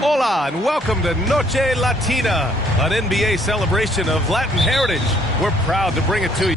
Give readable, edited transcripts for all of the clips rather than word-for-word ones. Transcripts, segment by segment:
Hola and welcome to Noche Latina, an NBA celebration of Latin heritage. We're proud to bring it to you.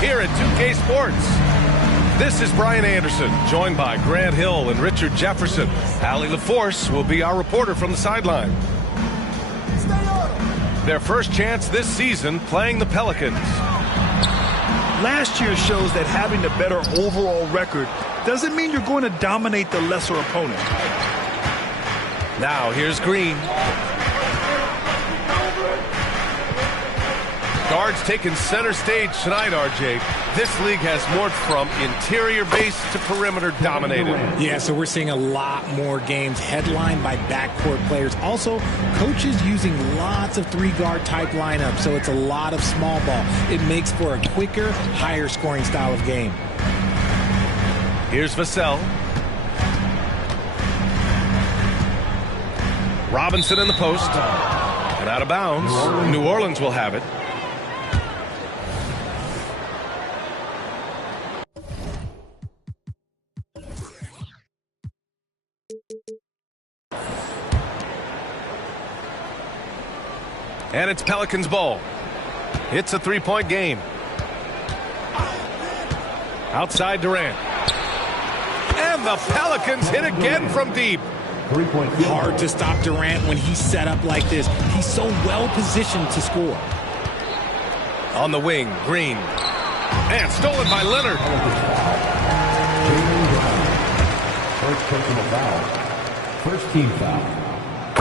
Here at 2K Sports. This is Brian Anderson, joined by Grant Hill and Richard Jefferson. Allie LaForce will be our reporter from the sideline. Their first chance this season playing the Pelicans. Last year shows that having the better overall record doesn't mean you're going to dominate the lesser opponent. Now here's Green. Guards taking center stage tonight, RJ. This league has morphed from interior base to perimeter dominated. Yeah, so we're seeing a lot more games headlined by backcourt players. Also, coaches using lots of three-guard type lineups, so it's a lot of small ball. It makes for a quicker, higher scoring style of game. Here's Vassell. Robinson in the post. And out of bounds. New Orleans will have it. And it's Pelicans ball. It's a three-point game. Outside Durant. And the Pelicans hit again from deep. Hard to stop Durant when he's set up like this. He's so well positioned to score. On the wing, Green. And stolen by Leonard. First personal foul. First team foul.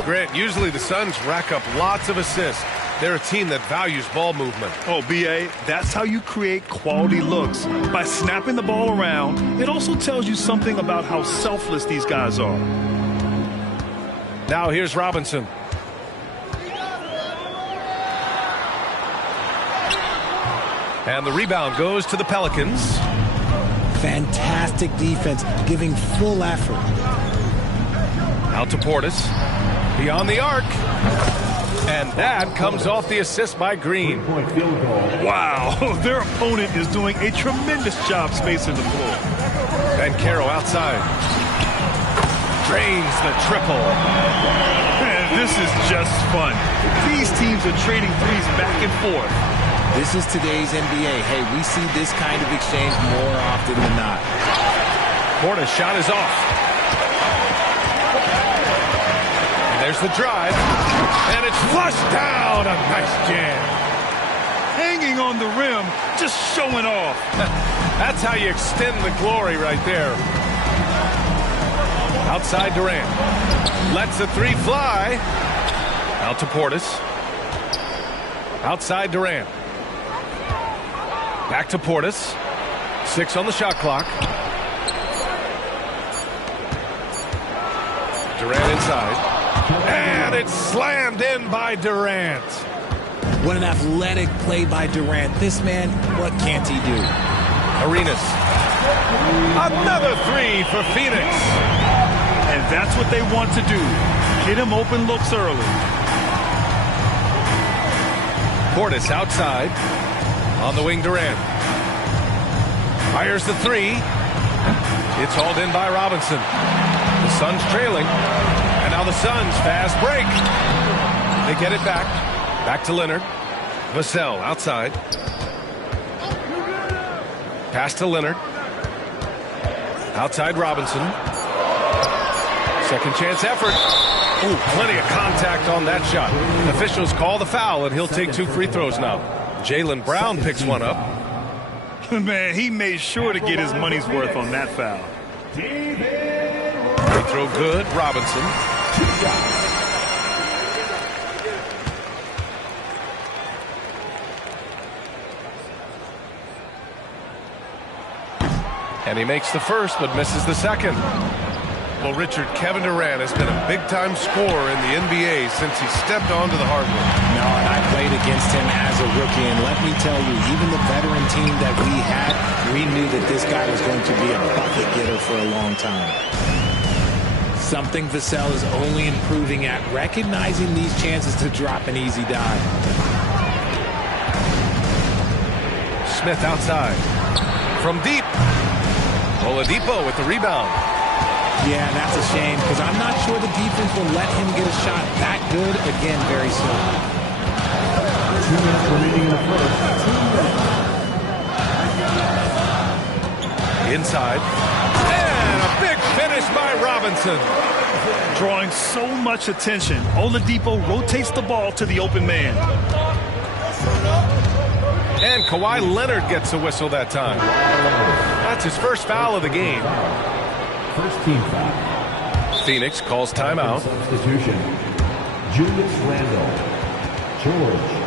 Grant, usually the Suns rack up lots of assists. They're a team that values ball movement. Oh, B.A., that's how you create quality looks. By snapping the ball around, it also tells you something about how selfless these guys are. Now here's Robinson. And the rebound goes to the Pelicans. Fantastic defense, giving full effort. Out to Portis. Beyond the arc. And that comes off the assist by Green. Wow, their opponent is doing a tremendous job spacing the floor. And Caro outside. Drains the triple. Man, this is just fun. These teams are trading threes back and forth. This is today's NBA. Hey, we see this kind of exchange more often than not. Portis' shot is off. There's the drive, and it's flushed down. A nice jam. Hanging on the rim, just showing off. That's how you extend the glory right there. Outside Durant. Lets the three fly. Out to Portis. Outside Durant. Back to Portis. 6 on the shot clock. Durant inside. And it's slammed in by Durant. What an athletic play by Durant. This man, what can't he do? Arenas. Another 3 for Phoenix. And that's what they want to do. Get him open looks early. Portis outside. On the wing, Durant. Fires the 3. It's hauled in by Robinson. The Suns trailing. And now the Suns fast break. They get it back. Back to Leonard. Vassell outside. Pass to Leonard. Outside Robinson. Second chance effort. Ooh, plenty of contact on that shot. Officials call the foul, and he'll take 2 free throws now. Jaylen Brown picks one up. Man, he made sure to get his money's worth on that foul. Free throw good, Robinson. And he makes the first, but misses the second. Well, Richard, Kevin Durant has been a big-time scorer in the NBA since he stepped onto the hardwood. No, and I played against him as a rookie, and let me tell you, even the veteran team that we had, we knew that this guy was going to be a bucket getter for a long time. Something Vassell is only improving at, recognizing these chances to drop an easy dive. Smith outside. From deep. Oladipo with the rebound. Yeah, that's a shame, because I'm not sure the defense will let him get a shot that good again very soon. 2 minutes remaining in the first. Inside. And a big finish by Robinson. Drawing so much attention, Oladipo rotates the ball to the open man. And Kawhi Leonard gets a whistle that time. That's his first foul of the game. First team foul. Phoenix calls timeout. Substitution. Julius Randle. George.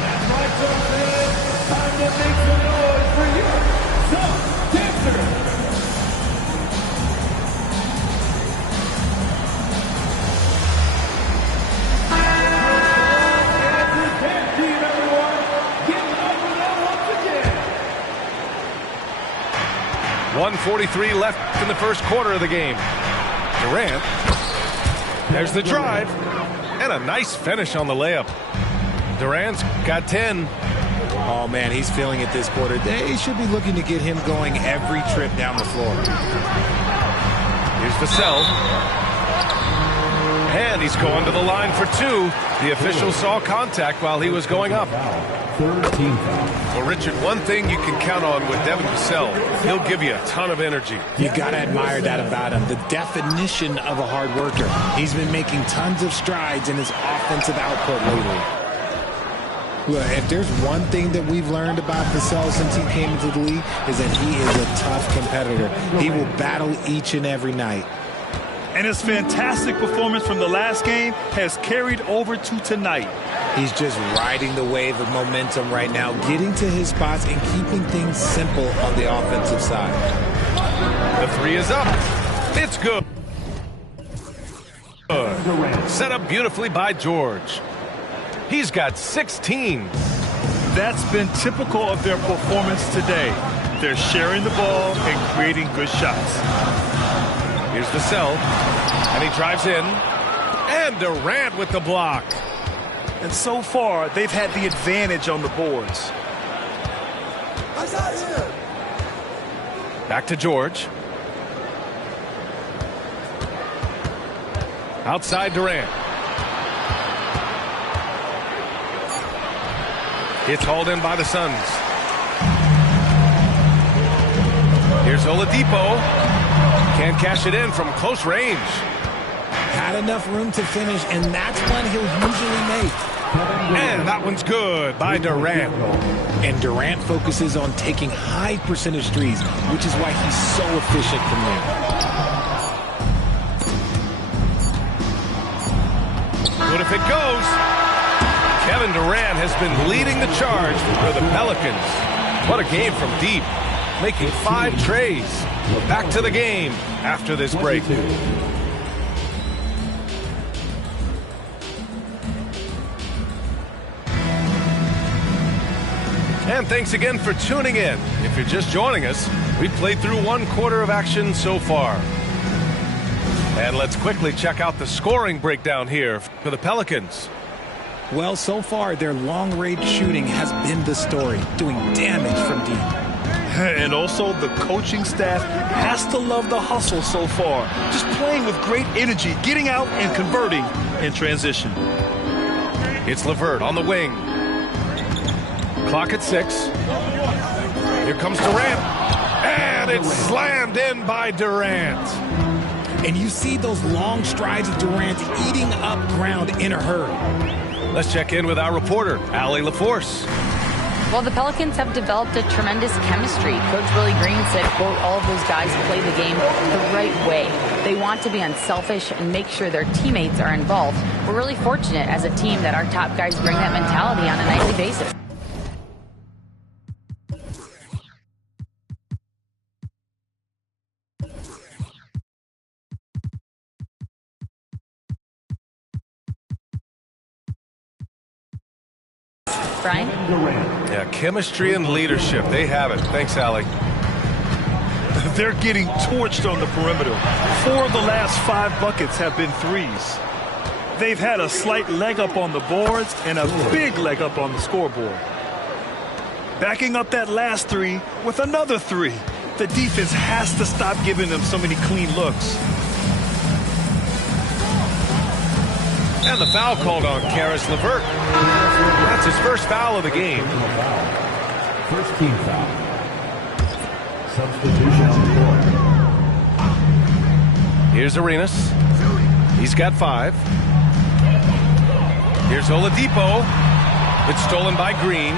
That's right, Johnson. Time to make some noise for your Sun Dancers. Team, everyone. Give it up for them once again. 1:43 left in the first quarter of the game. Durant. There's the drive. And a nice finish on the layup. Durant's got 10. Oh, man, he's feeling it this quarter. They should be looking to get him going every trip down the floor. Here's Vassell. And he's going to the line for 2. The official saw contact while he was going up. Third team foul. Well, Richard, one thing you can count on with Devin Vassell, he'll give you a ton of energy. You got to admire that about him. The definition of a hard worker. He's been making tons of strides in his offensive output lately. Look, if there's one thing that we've learned about Vassell since he came into the league is that he is a tough competitor. He will battle each and every night. And his fantastic performance from the last game has carried over to tonight. He's just riding the wave of momentum right now, getting to his spots and keeping things simple on the offensive side. The 3 is up. It's good. Set up beautifully by George. He's got 16. That's been typical of their performance today. They're sharing the ball and creating good shots. Here's Vassell. And he drives in. And Durant with the block. And so far, they've had the advantage on the boards. Back to George. Outside Durant. It's hauled in by the Suns. Here's Oladipo. Can't cash it in from close range. Had enough room to finish, and that's one he'll usually make. And that one's good by Durant. And Durant focuses on taking high percentage threes, which is why he's so efficient from there. Good if it goes. Kevin Durant has been leading the charge for the Pelicans. What a game from deep, making 5 trays. Back to the game after this break. And thanks again for tuning in. If you're just joining us, we've played through 1 quarter of action so far. And let's quickly check out the scoring breakdown here for the Pelicans. Well, so far, their long-range shooting has been the story, doing damage from deep. And also, the coaching staff has to love the hustle so far. Just playing with great energy, getting out and converting in transition. It's LeVert on the wing. Clock at 6. Here comes Durant. And it's slammed in by Durant. And you see those long strides of Durant eating up ground in a hurry. Let's check in with our reporter, Allie LaForce. Well, the Pelicans have developed a tremendous chemistry. Coach Willie Green said, quote, all of those guys play the game the right way. They want to be unselfish and make sure their teammates are involved. We're really fortunate as a team that our top guys bring that mentality on a nightly basis. Brian? Yeah, chemistry and leadership. They have it. Thanks, Allie. They're getting torched on the perimeter. 4 of the last 5 buckets have been threes. They've had a slight leg up on the boards and a big leg up on the scoreboard. Backing up that last 3 with another 3. The defense has to stop giving them so many clean looks. And the foul called on Karis LeVert. That's his first foul of the game. First team foul. Substitution on the court. Here's Arenas. He's got 5. Here's Oladipo. It's stolen by Green.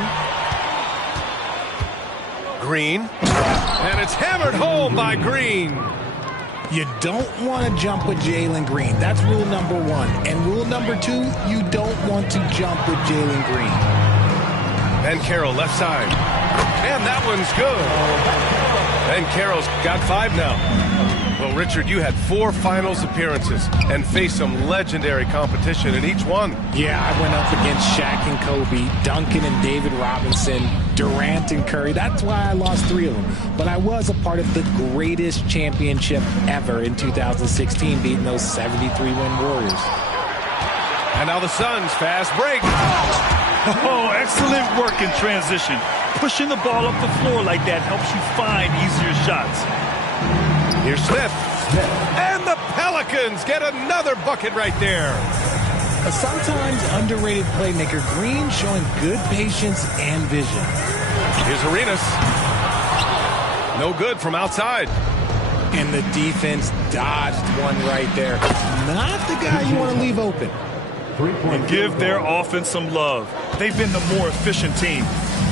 Green. And it's hammered home by Green. You don't want to jump with Jalen Green. That's rule number 1. And rule number 2, you don't want to jump with Jalen Green. Ben Carroll left side. And that one's good. Ben Carroll's got 5 now. Well, Richard, you had 4 finals appearances and faced some legendary competition in each one. Yeah, I went up against Shaq and Kobe, Duncan and David Robinson, Durant and Curry. That's why I lost 3 of them. But I was a part of the greatest championship ever in 2016, beating those 73-win Warriors. And now the Suns fast break. Oh, excellent work in transition. Pushing the ball up the floor like that helps you find easier shots. Here's Smith. And the Pelicans get another bucket right there. A sometimes underrated playmaker, Green showing good patience and vision. Here's Arenas. No good from outside. And the defense dodged one right there. Not the guy you want to leave open. And give their offense some love. They've been the more efficient team.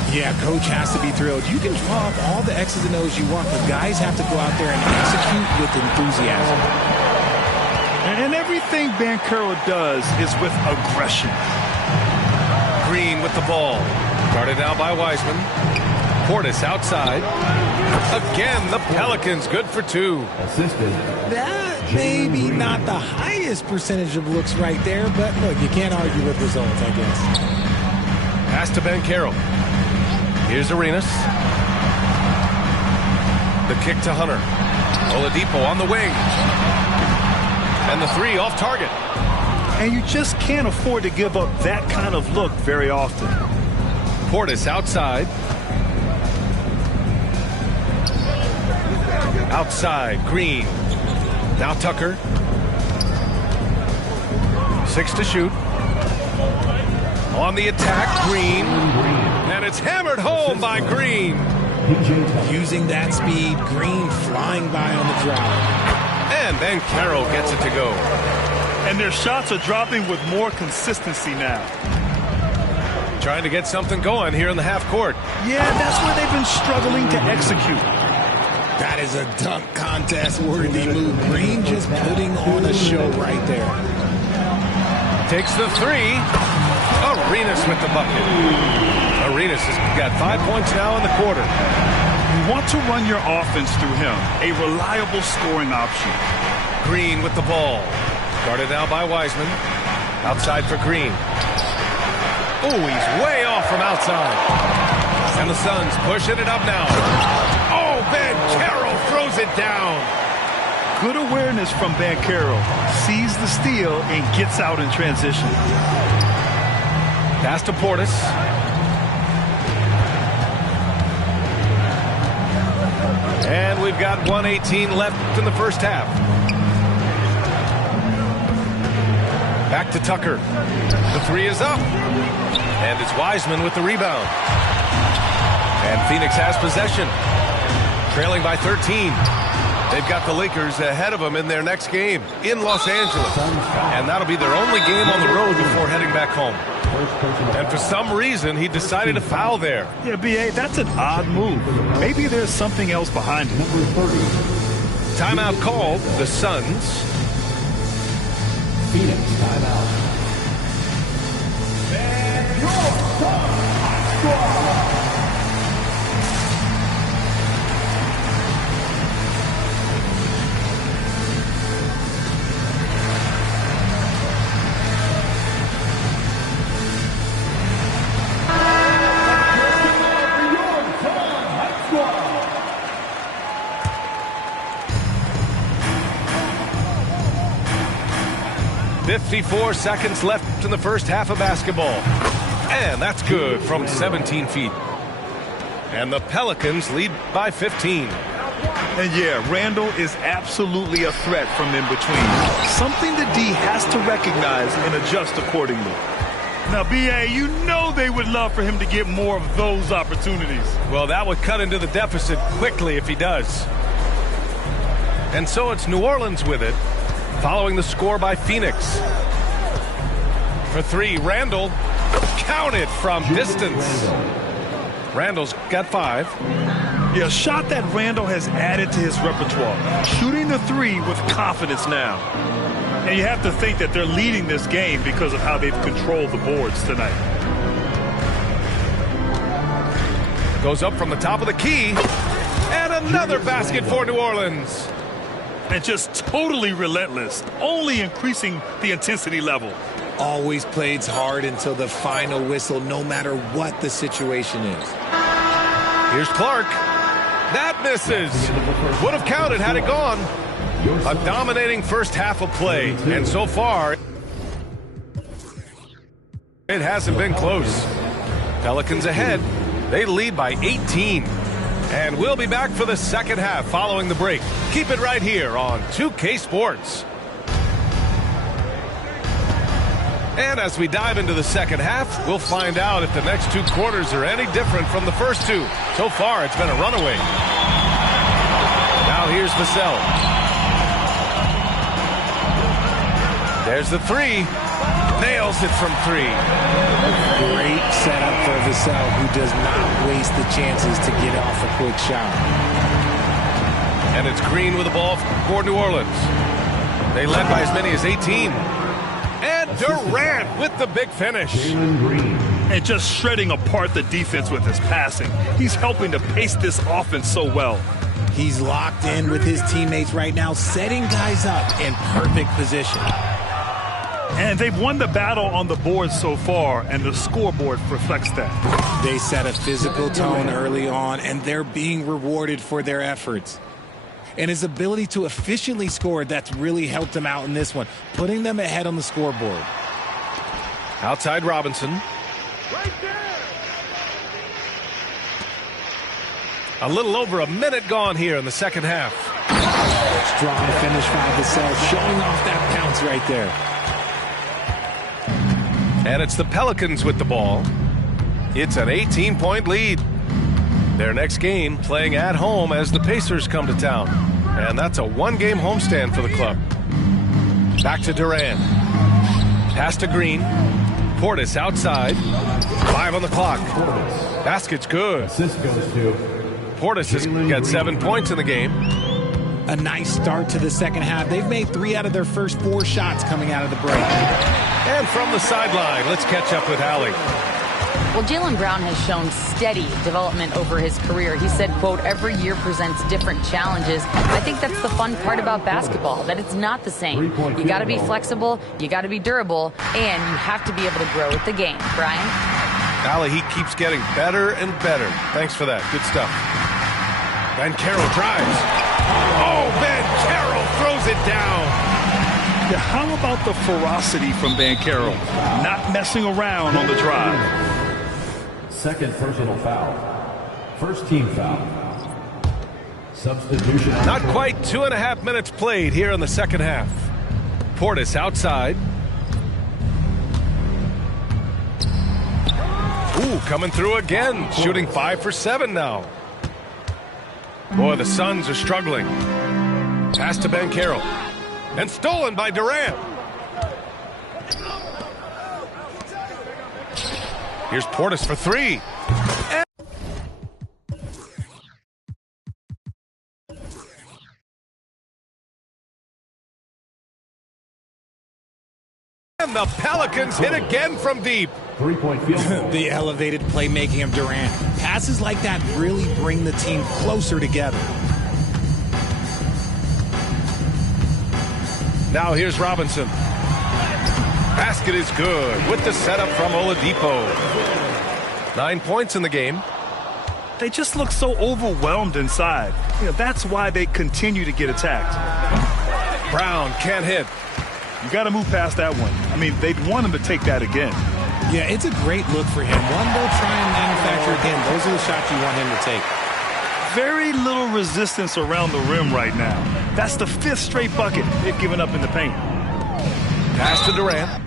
Yeah, coach has to be thrilled. You can draw up all the X's and O's you want, but guys have to go out there and execute with enthusiasm. And everything Ben Carroll does is with aggression. Green with the ball. Guarded now by Wiseman. Portis outside. Again, the Pelicans good for 2. Assisted. That may be not the highest percentage of looks right there, but look, you can't argue with results, I guess. Pass to Ben Carroll. Here's Arenas. The kick to Hunter. Oladipo on the wing. And the 3 off target. And you just can't afford to give up that kind of look very often. Portis outside. Outside, Green. Now Tucker. 6 to shoot. On the attack, Green. And it's hammered home by Green. Using that speed, Green flying by on the drive. And then Carroll gets it to go. And their shots are dropping with more consistency now. Trying to get something going here in the half court. Yeah, that's where they've been struggling to execute. That is a dunk contest worthy move. Green just putting on a show right there. Takes the three. Arenas with the bucket. Arenas has got 5 points now in the quarter. You want to run your offense through him. A reliable scoring option. Green with the ball. Guarded now by Wiseman. Outside for Green. Oh, he's way off from outside. And the Suns pushing it up now. Oh, Banchero throws it down. Good awareness from Banchero. Sees the steal and gets out in transition. Pass to Portis. And we've got 1:18 left in the first half. Back to Tucker. The three is up. And it's Wiseman with the rebound. And Phoenix has possession. Trailing by 13. They've got the Lakers ahead of them in their next game in Los Angeles. And that'll be their only game on the road before heading back home. And for some reason, he decided to foul there. Yeah, B.A., that's an odd move. Maybe there's something else behind it. Timeout called. The Suns. Phoenix timeout. And your Suns squad. .54 seconds left in the first half of basketball. And that's good from 17 feet. And the Pelicans lead by 15. And yeah, Randall is absolutely a threat from in between. Something the D has to recognize and adjust accordingly. Now, B.A., you know they would love for him to get more of those opportunities. Well, that would cut into the deficit quickly if he does. And so it's New Orleans with it, following the score by Phoenix. For three, Randall counted from distance. Randall's got 5. Yeah, a shot that Randall has added to his repertoire. Shooting the three with confidence now. And you have to think that they're leading this game because of how they've controlled the boards tonight. Goes up from the top of the key. And another basket for New Orleans. And just totally relentless, only increasing the intensity level. Always plays hard until the final whistle, no matter what the situation is. Here's Clark. That misses. Would have counted had it gone. A dominating first half of play. And so far, it hasn't been close. Pelicans ahead. They lead by 18. And we'll be back for the second half following the break. Keep it right here on 2K Sports. And as we dive into the second half, we'll find out if the next 2 quarters are any different from the first 2. So far, it's been a runaway. Now here's Vassell. There's the 3. Nails it from 3. Great setup for Vassell, who does not waste the chances to get off a quick shot. And it's Green with the ball for New Orleans. They led by as many as 18. And Durant with the big finish. And just shredding apart the defense with his passing. He's helping to pace this offense so well. He's locked in with his teammates right now, setting guys up in perfect position. And they've won the battle on the board so far, and the scoreboard reflects that. They set a physical tone early on, and they're being rewarded for their efforts. And his ability to efficiently score, that's really helped him out in this one, putting them ahead on the scoreboard. Outside Robinson. Right there. A little over a minute gone here in the second half. Strong finish by Vassell, showing off that bounce right there. And it's the Pelicans with the ball. It's an 18-point lead. Their next game playing at home as the Pacers come to town. And that's a 1-game homestand for the club. Back to Durant. Pass to Green. Portis outside. 5 on the clock. Basket's good. Assist goes to Portis has got 7 points in the game. A nice start to the second half. They've made 3 out of their first 4 shots coming out of the break. And from the sideline, let's catch up with Allie. Well, Jaylen Brown has shown steady development over his career. He said, quote, every year presents different challenges. I think that's the fun part about basketball, that it's not the same. You got to be flexible, you got to be durable, and you have to be able to grow with the game. Brian? Allie, he keeps getting better and better. Thanks for that. Good stuff. Banchero drives. Oh, Banchero throws it down. Yeah, how about the ferocity from Banchero? Not messing around on the drive. second personal foul. First team foul. Substitution. Not quite 2.5 minutes played here in the second half. Portis outside. Ooh, coming through again. Shooting 5 for 7 now. Boy, the Suns are struggling. Pass to Banchero. And stolen by Durant. Here's Portis for 3. And the Pelicans hit again from deep. 3-point field goal. The elevated playmaking of Durant. Passes like that really bring the team closer together. Now here's Robinson. Basket is good with the setup from Oladipo. 9 points in the game. They just look so overwhelmed inside. You know, that's why they continue to get attacked. Brown can't hit. You got to move past that one. I mean, they'd want him to take that again. Yeah, it's a great look for him. One they'll try and manufacture again. Those are the shots you want him to take. Very little resistance around the rim right now. That's the 5th straight bucket they've given up in the paint. Pass to Durant.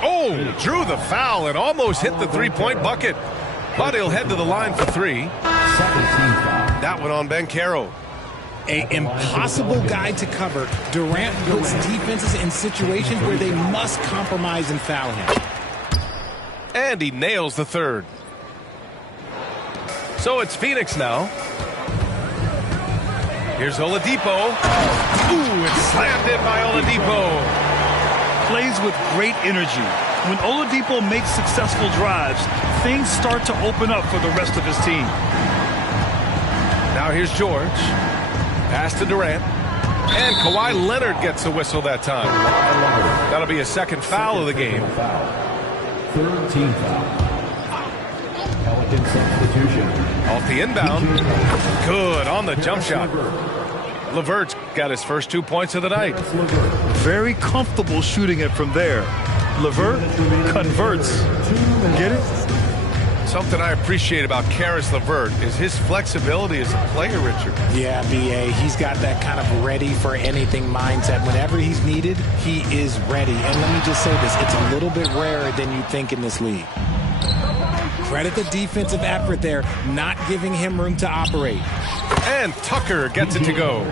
Oh, drew the foul and almost hit the 3-point bucket. But he'll head to the line for 3. Second team foul. That one on Banchero. An impossible guy to cover. Durant puts defenses in situations where they must compromise and foul him. And he nails the 3rd. So it's Phoenix now. Here's Oladipo. Ooh, it's slammed in by Oladipo. Plays with great energy. When Oladipo makes successful drives, things start to open up for the rest of his team. Now here's George. Pass to Durant. And Kawhi Leonard gets the whistle that time. That'll be a second foul of the game. Third team foul. Pelican substitution. Off the inbound. Good on the jump shot. LeVert's got his first 2 points of the night. Very comfortable shooting it from there. LeVert converts. Get it? Something I appreciate about Caris LeVert is his flexibility as a player, Richard. Yeah, B.A., he's got that kind of ready-for-anything mindset. Whenever he's needed, he is ready. And let me just say this, it's a little bit rarer than you think in this league. Credit the defensive effort there, not giving him room to operate. And Tucker gets it to go.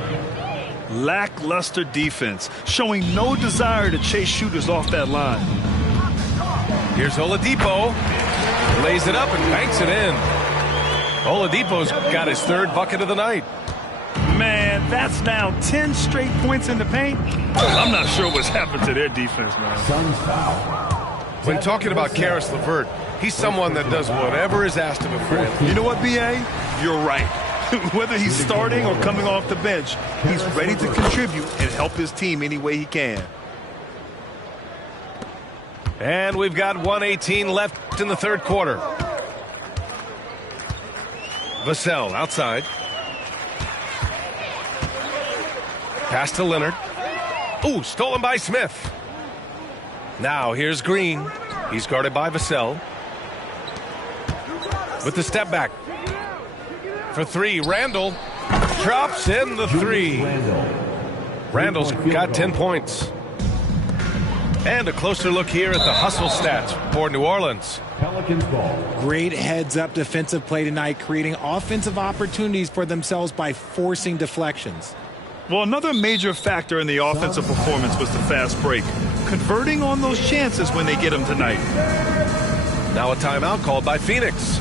Lackluster defense, showing no desire to chase shooters off that line. Here's Oladipo. Lays it up and banks it in. Oladipo's got his 3rd bucket of the night. Man, that's now 10 straight points in the paint. I'm not sure what's happened to their defense, man. Suns foul. When talking about Caris LeVert, he's someone that does whatever is asked of him for him. You know what, B.A.? You're right. Whether he's starting or coming off the bench, he's ready to contribute and help his team any way he can. And we've got 1:18 left in the 3rd quarter. Vassell outside. Pass to Leonard. Ooh, stolen by Smith. Now here's Green. He's guarded by Vassell. With the step back. For 3, Randall drops in the 3. Randall's got 10 points. And a closer look here at the hustle stats for New Orleans. Pelicans ball. Great heads-up defensive play tonight, creating offensive opportunities for themselves by forcing deflections. Well, another major factor in the offensive performance was the fast break. converting on those chances when they get them tonight. Now a timeout called by Phoenix.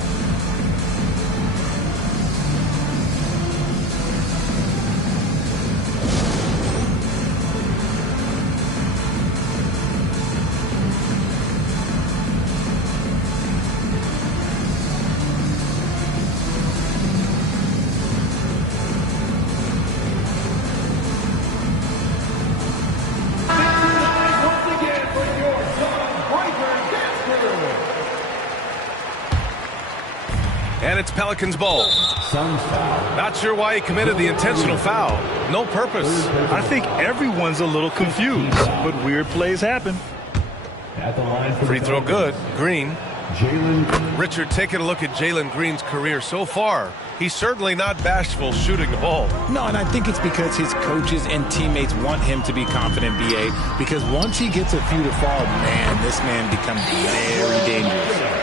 And it's Pelicans ball. Not sure why he committed the intentional foul. No purpose. I think everyone's a little confused, but weird plays happen. Free throw good. Green. Richard, taking a look at Jalen Green's career so far, he's certainly not bashful shooting the ball. No, and I think it's because his coaches and teammates want him to be confident, B.A., because once he gets a few to fall, man, this man becomes very dangerous.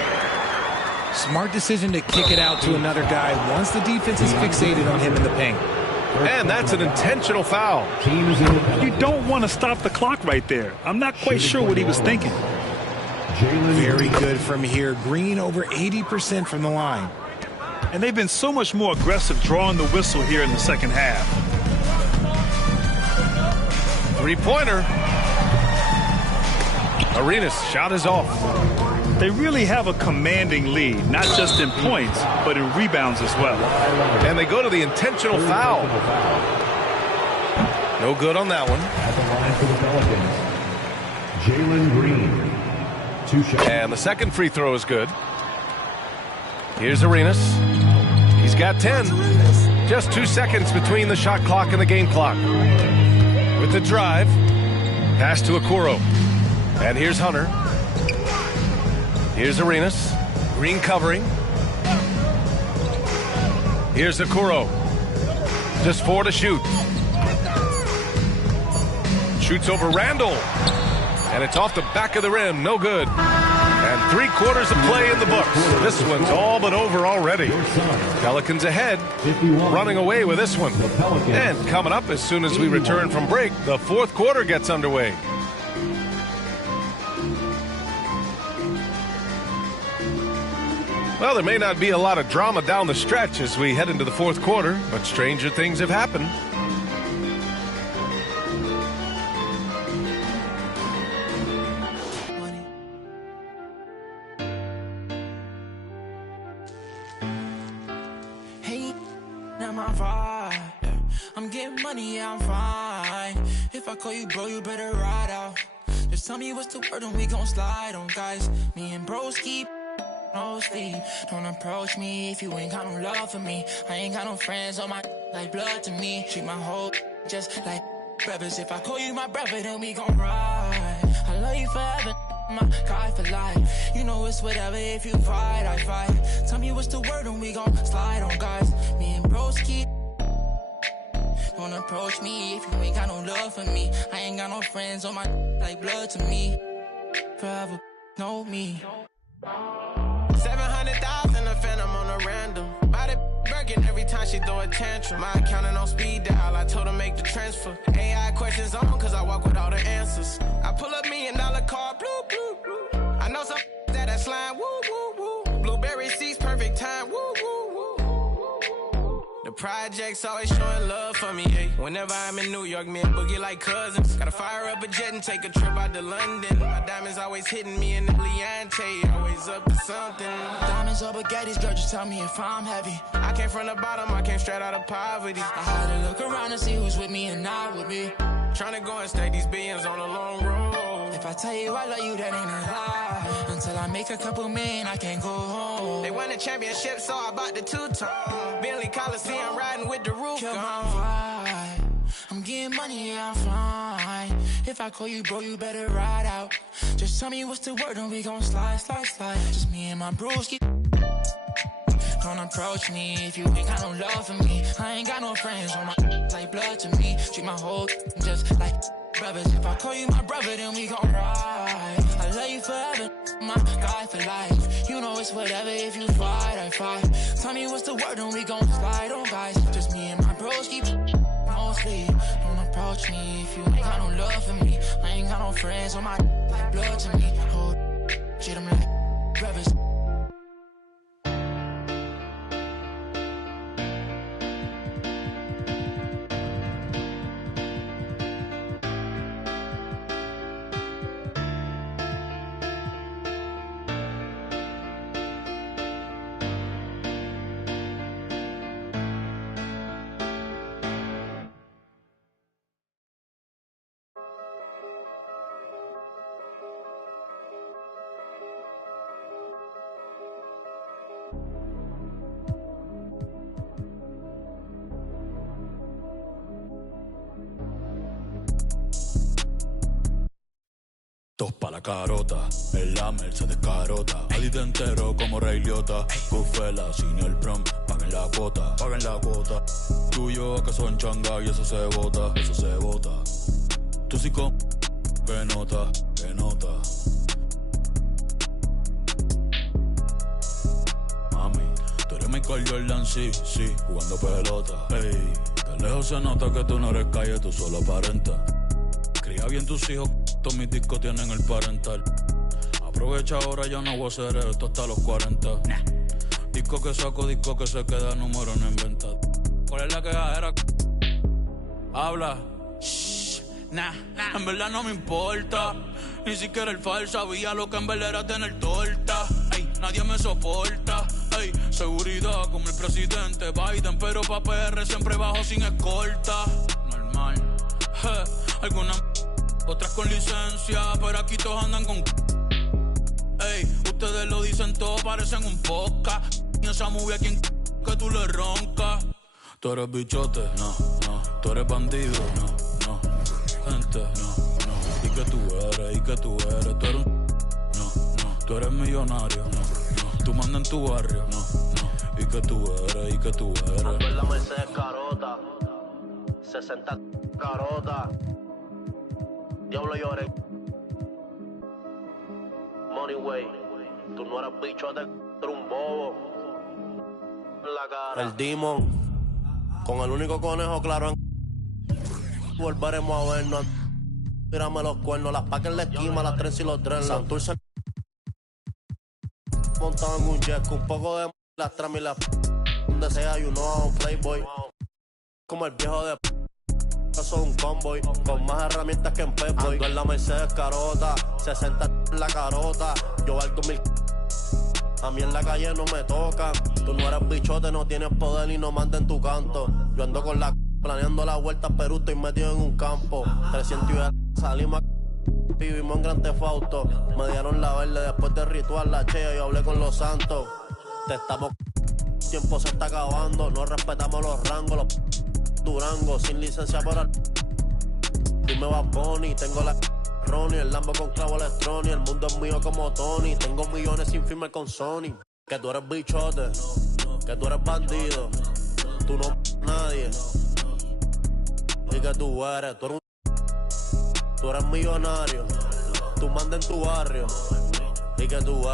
Smart decision to kick it out to another guy once the defense is fixated on him in the paint. And that's an intentional foul. You don't want to stop the clock right there. I'm not quite sure what he was thinking. Very good from here. Green over 80% from the line. And they've been so much more aggressive drawing the whistle here in the second half. Three-pointer. Arenas' shot is off. They really have a commanding lead, not just in points, but in rebounds as well. And they go to the intentional foul. No good on that one. At the line for the Pelicans, Jalen Green. 2 shots. And the second free throw is good. Here's Arenas. He's got 10. Just 2 seconds between the shot clock and the game clock. With the drive, pass to Okoro. And here's Hunter. Here's Arenas. Green covering. Here's Okoro. Just 4 to shoot. Shoots over Randall. And it's off the back of the rim. No good. And 3 quarters of play in the books. This one's all but over already. Pelicans ahead. Running away with this one. And coming up as soon as we return from break, the 4th quarter gets underway. Well, there may not be a lot of drama down the stretch as we head into the 4th quarter, but stranger things have happened. Hey, not my vibe. I'm getting money, yeah, I'm fine. If I call you bro, you better ride out. Just tell me what's the word and we gon' slide on, guys. Me and bros keep no sleep. Don't approach me if you ain't got no love for me. I ain't got no friends on my like blood to me. Treat my whole just like brothers. If I call you my brother, then we gon' ride. I love you forever, my guy for life. You know it's whatever, if you fight, I fight. Tell me what's the word and we gon' slide on, guys. Me and bros keep. Don't approach me if you ain't got no love for me. I ain't got no friends on my like blood to me. Forever, know me. 700,000 a phantom on a random. Buy the Birkin every time she throw a tantrum. My accountant on speed dial, I told her make the transfer. AI questions on cause I walk with all the answers. I pull up $1 million car, blue, blue, blue. I know some that I slime, woo, woo, woo. Blueberry seats, perfect time, woo, woo, woo. The projects always showing love for me, ayy. Whenever I'm in New York, me and Boogie like cousins. Gotta fire up a jet and take a trip out to London. My diamonds always hitting me in the Leante, always up to something. Diamonds or baguettes, girl, just tell me if I'm heavy. I came from the bottom, I came straight out of poverty. I had to look around and see who's with me and not with me. Tryna go and stake these billions on a long road. If I tell you I love you, that ain't a lie. Until I make a couple million, I can't go home. They won the championship, so I bought the 2-tone. Bentley Coliseum riding with the roof Kill gone. my vibe. I'm getting money, yeah, I'm fine. If I call you bro, you better ride out. Just tell me what's the word and we gon' slide, slide, slide. Just me and my bros keep. Don't approach me if you ain't got no love for me. I ain't got no friends on my like blood to me. Treat my whole just like brothers. If I call you my brother, then we gon' ride. I love you forever, my guy for life. You know it's whatever, if you fight, I fight. Tell me what's the word and we gon' slide on, guys. Just me and my bros keep no sleep. Don't approach me if you ain't got no love for me. I ain't got no friends on my blood to me. Oh, shit, I'm like brothers. Dos pa' la carota, el Lamer se descarota. Adite entero como Rey Liotta. Cufela, sin el prom, paguen la cuota, paguen la cuota. Tú y yo que son changa y eso se bota, eso se bota. Tú sí con, que nota, que nota. Mami, tú eres Michael Jordan, sí, sí, jugando pelota. Ey, de lejos se nota que tú no eres calle, tú solo aparentas. Cría bien tus hijos, todos mis discos tienen el parental. Aprovecha ahora, yo no voy a hacer esto hasta los 40. Disco que saco, disco que se queda, número no inventado. ¿Cuál es la quejadera? Habla. Shh, nah, en verdad no me importa. Ni siquiera el fal sabía lo que en verdad era tener torta. Ey, nadie me soporta. Ey, seguridad como el presidente Biden, pero pa' PR siempre bajo sin escolta. Normal. Algunas otras con licencia, pero aquí todos andan con. Ey, ustedes lo dicen todo, parecen un podcast. Y esa movie a quien que tú le roncas. Tú eres bichote, no, no. Tú eres bandido, no, no. Gente, no, no. ¿Y que tú eres? ¿Y que tú eres? Tú eres un. No, no. Tú eres millonario, no, no. Tú mandas en tu barrio, no, no. ¿Y que tú eres? ¿Y que tú eres? Ando en la Mercedes carota, 60 carota. Diablo llore. Money way. Tú no eres bichote, tú eres un bobo. En la cara. El Demon. Con el único conejo claro en. Volveremos a vernos. Tírame los cuernos, las pacas en la esquina, las tres y los dreadlocks. Santurce montado en un jet, un poco de las tramas y las donde sea, you know, un playboy. Como el viejo de soy un convoy, con más herramientas que en Pep-Boy. Ando en la Mercedes carota, 60 en la carota. Yo valgo 1000. A mí en la calle no me tocan. Tú no eres bichote, no tienes poder y no mandas en tu canto. Yo ando con la planeando la vuelta a Perú, estoy metido en un campo. 300 y salimos vivimos en Gran Theft Auto. Me dieron la verde después del ritual, la chea, yo hablé con los santos. Te estamos tiempo se está acabando, no respetamos los rangos, los Durango, sin licencia para. Dime Bad Bunny, tengo la Ronnie, el Lambo con clavo electrónico, el mundo es mío como Tony, tengo millones sin firmar con Sony. Que tú eres bichote, que tú eres bandido, tú no nadie. Y que tú eres millonario, tú mandas en tu barrio. Y que tú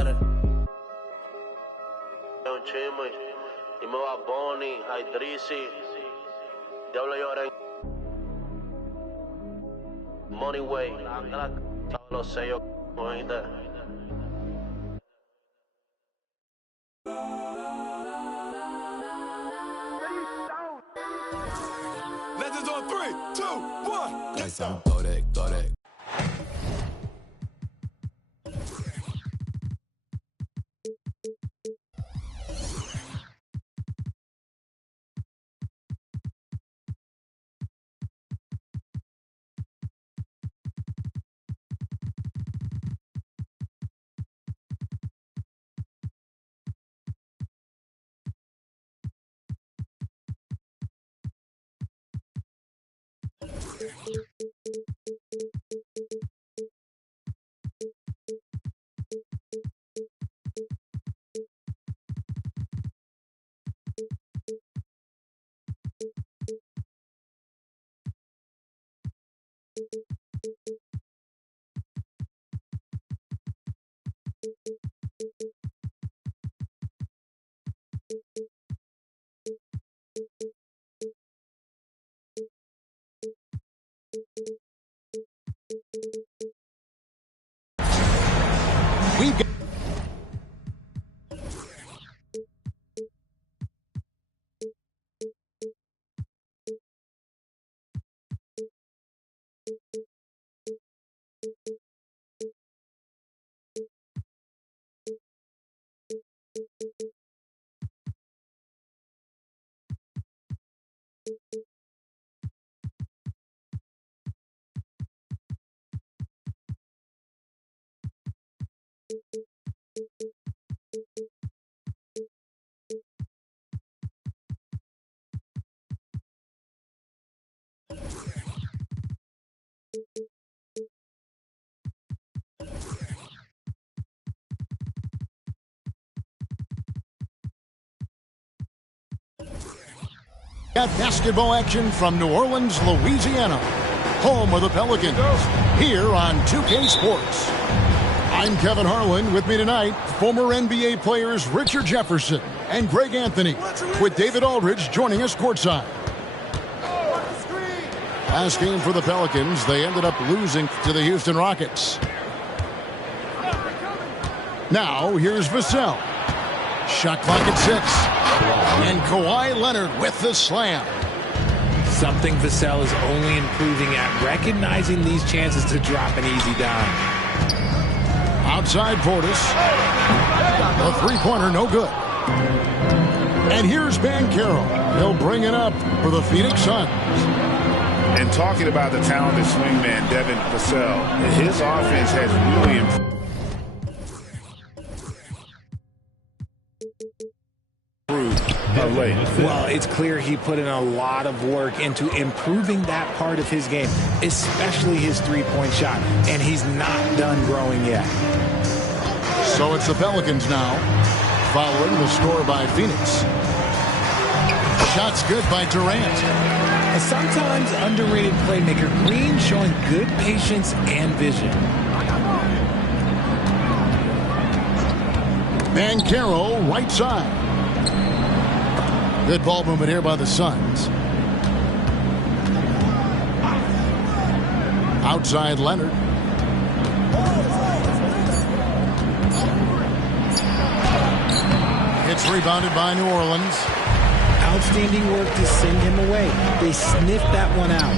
eres. Un chisme, dime Bad Bunny, Hydrisi, Diablo llore. Money way, los sellos, oíste. Legends on 3, 2, 1. Let's go. Torek. We've got basketball action from New Orleans, Louisiana, home of the Pelicans, here on 2K Sports. I'm Kevin Harlan. With me tonight, former NBA players Richard Jefferson and Greg Anthony, with David Aldridge joining us courtside. Last game for the Pelicans, they ended up losing to the Houston Rockets. Now, here's Vassell. Shot clock at 6. And Kawhi Leonard with the slam. Something Vassell is only improving at, recognizing these chances to drop an easy dime. Outside Portis. A three-pointer, no good. And here's Banchero. He'll bring it up for the Phoenix Suns. And talking about the talented swingman, Devin Vassell, his offense has really improved of late. Well, it's clear he put in a lot of work into improving that part of his game, especially his three-point shot, and he's not done growing yet. So it's the Pelicans now, following the score by Phoenix. Shots good by Durant. A sometimes underrated playmaker, Green showing good patience and vision. Banchero, right side. Good ball movement here by the Suns. Outside Leonard. It's rebounded by New Orleans. Outstanding work to send him away. They sniffed that one out.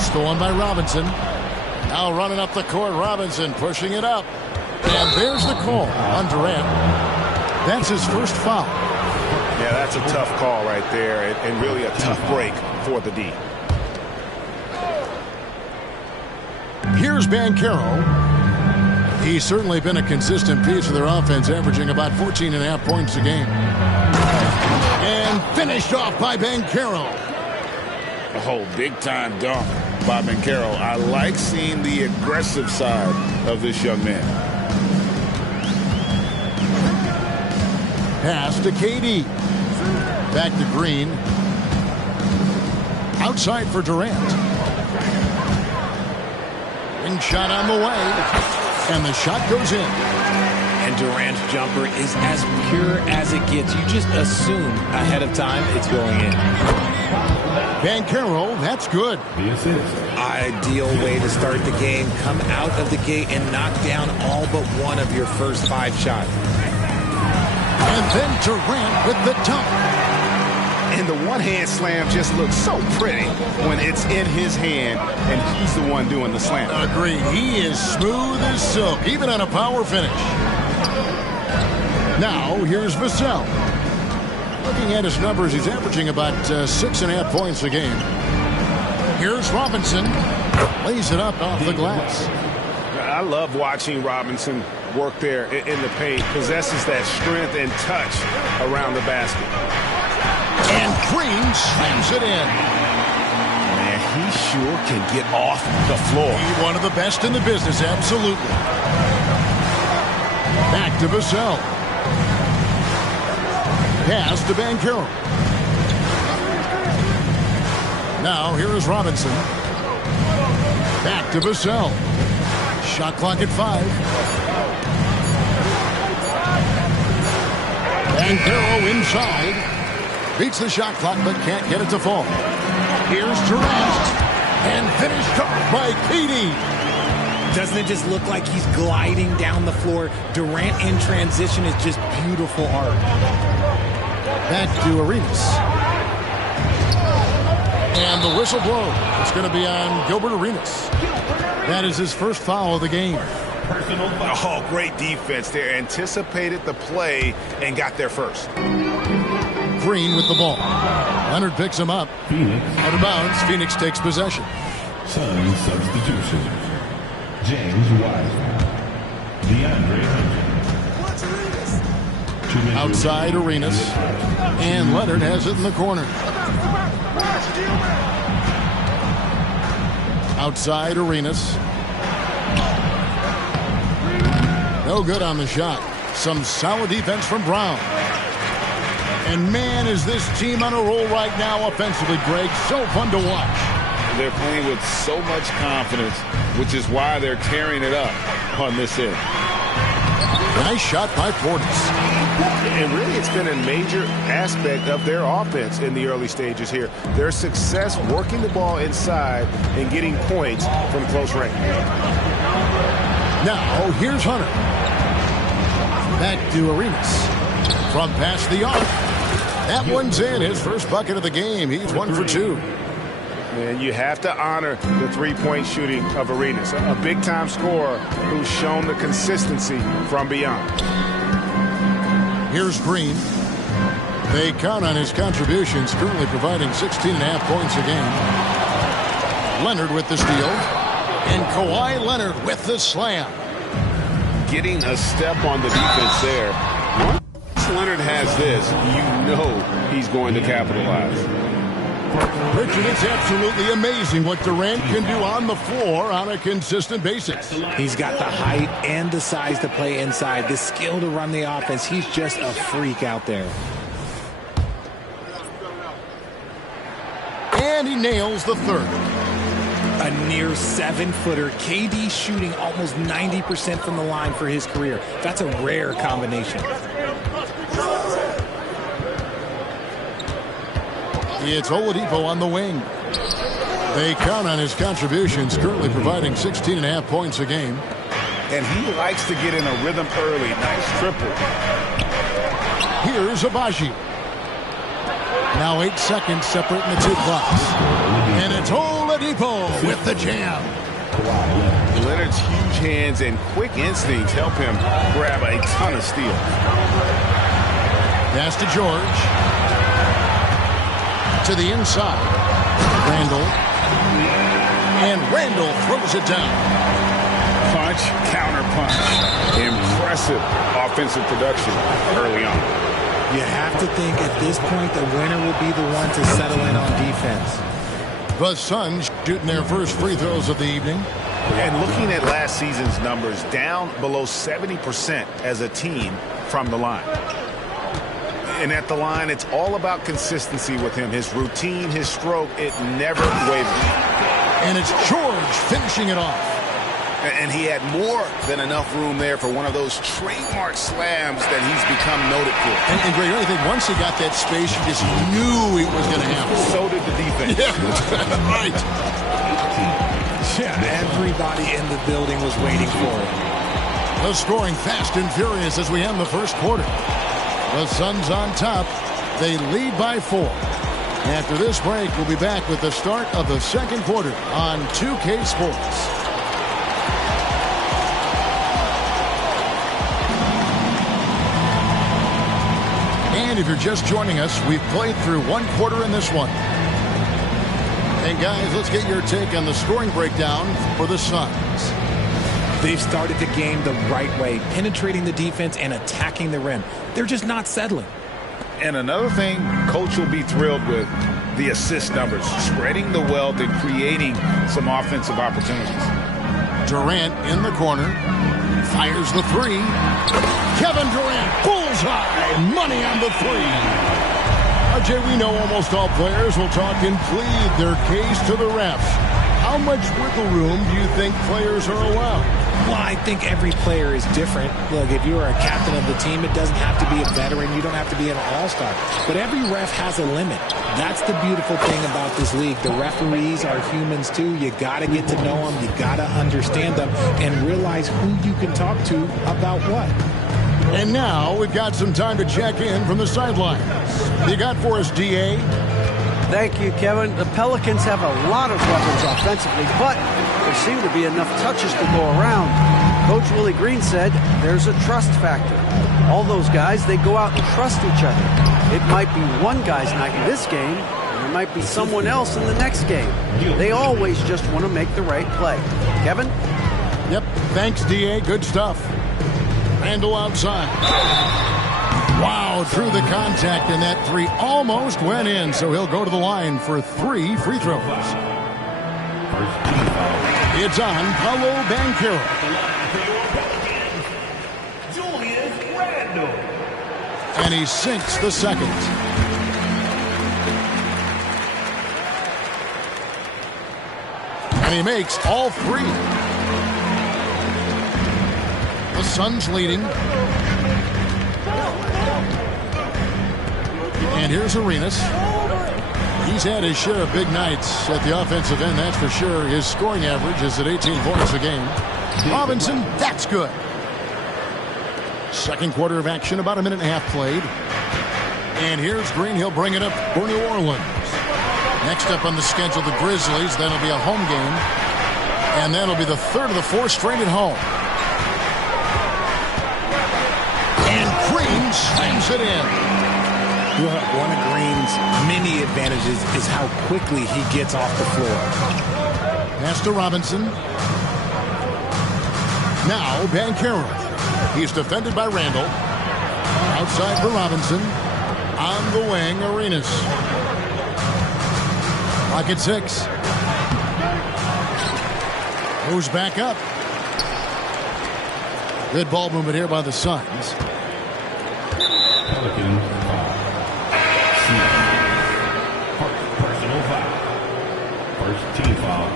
Stolen by Robinson. Now running up the court, Robinson pushing it up. And there's the call on Durant. That's his first foul. Yeah, that's a tough call right there, and really a tough break for the D. Here's Banchero. He's certainly been a consistent piece of their offense, averaging about 14.5 points a game. And finished off by Banchero. A whole big-time dunk by Banchero. I like seeing the aggressive side of this young man. Pass to KD. Back to Green. Outside for Durant. Ring shot on the way. And the shot goes in. And Durant's jumper is as pure as it gets. You just assume ahead of time it's going in. Banchero, that's good. Ideal way to start the game. Come out of the gate and knock down all but one of your first 5 shots. And then Durant with the dunk. And the one-hand slam just looks so pretty when it's in his hand and he's the one doing the slam. Agreed. He is smooth as silk, even on a power finish. Now, here's Vassell. Looking at his numbers, he's averaging about 6.5 points a game. Here's Robinson. Lays it up off the glass. I love watching Robinson work there in the paint. Possesses that strength and touch around the basket. And Green slams it in. Man, he sure can get off the floor. He's one of the best in the business, absolutely. Back to Vassell. Pass to Banchero. Now, here is Robinson. Back to Vassell. Shot clock at 5. Banchero inside. Beats the shot clock, but can't get it to fall. Here's Durant. And finished off by KD. Doesn't it just look like he's gliding down the floor? Durant in transition is just beautiful art. Back to Arenas. And the whistle blows. It's going to be on Gilbert Arenas. That is his first foul of the game. Oh, great defense there. Anticipated the play and got there first. Green with the ball. Leonard picks him up. Out of bounds. Phoenix takes possession. Sun substitution. James Wiseman. DeAndre Hunter. Outside Arenas. And Leonard has it in the corner. Outside Arenas. No good on the shot. Some solid defense from Brown. And man, is this team on a roll right now offensively, Greg. So fun to watch. They're playing with so much confidence, which is why they're tearing it up on this end. Nice shot by Portis. And really, it's been a major aspect of their offense in the early stages here. Their success working the ball inside and getting points from close range. Now, here's Hunter. Back to Arenas. From past the arc. That one's in. His first bucket of the game. He's 1 for 2. And you have to honor the three-point shooting of Arenas. A big-time scorer who's shown the consistency from beyond. Here's Green. They count on his contributions, currently providing 16.5 points a game. Leonard with the steal. And Kawhi Leonard with the slam. Getting a step on the defense there. Once Leonard has this, you know he's going to capitalize. Richard, it's absolutely amazing what Durant can do on the floor on a consistent basis. He's got the height and the size to play inside, the skill to run the offense. He's just a freak out there. And he nails the third. A near 7-footer. KD shooting almost 90% from the line for his career. That's a rare combination. It's Oladipo on the wing. They count on his contributions, currently providing 16.5 points a game. And he likes to get in a rhythm early. Nice triple. Here's Abaji. Now 8 seconds separating the two clocks. And it's Oladipo with the jam. Leonard's huge hands and quick instincts help him grab a ton of steals. Pass to George. To the inside. Randall. And Randall throws it down. Punch, counter punch. Impressive offensive production early on. You have to think at this point the winner will be the one to settle in on defense. The Suns shooting their first free throws of the evening. And looking at last season's numbers, down below 70% as a team from the line. And at the line, it's all about consistency with him. His routine, his stroke, it never wavers. And it's George finishing it off. And he had more than enough room there for one of those trademark slams that he's become noted for. And Greg, I think once he got that space, you just knew it was going to happen. So did the defense. Yeah, right. Yeah, everybody in the building was waiting for it. The scoring fast and furious as we end the first quarter. The Suns on top. They lead by 4. After this break, we'll be back with the start of the second quarter on 2K Sports. And if you're just joining us, we've played through one quarter in this one. And guys, let's get your take on the scoring breakdown for the Suns. They've started the game the right way, penetrating the defense and attacking the rim. They're just not settling. And another thing Coach will be thrilled with, the assist numbers, spreading the wealth and creating some offensive opportunities. Durant in the corner, fires the three. Kevin Durant, bullseye, money on the three. RJ, we know almost all players will talk and plead their case to the refs. How much wiggle room do you think players are allowed? Well, I think every player is different. Look, if you're a captain of the team, it doesn't have to be a veteran. You don't have to be an all-star. But every ref has a limit. That's the beautiful thing about this league. The referees are humans, too. You got to get to know them. You got to understand them and realize who you can talk to about what. And now we've got some time to check in from the sidelines. You got for us, D.A.? Thank you, Kevin. The Pelicans have a lot of weapons offensively, but there seem to be enough touches to go around. Coach Willie Green said there's a trust factor. All those guys, they go out and trust each other. It might be one guy's night in this game, and there might be someone else in the next game. They always just want to make the right play. Kevin? Yep. Thanks, D.A. Good stuff. Randall outside. Wow, through the contact, and that three almost went in, so he'll go to the line for 3 free throws. It's on Paolo Banchero. And he sinks the second. And he makes all 3. The Suns leading. And here's Arenas. He's had his share of big nights at the offensive end, that's for sure. His scoring average is at 18 points a game. Robinson, that's good. Second quarter of action, about a minute and a half played. And here's Green. He'll bring it up for New Orleans. Next up on the schedule, the Grizzlies. That'll be a home game. And that'll be the third of the 4 straight at home. And Green slams it in. One of Green's many advantages is how quickly he gets off the floor. Pass to Robinson. Now Banchero. He's defended by Randall. Outside for Robinson. On the wing, Arenas. Clock at 6. Moves back up. Good ball movement here by the Suns. Personal foul. First team foul.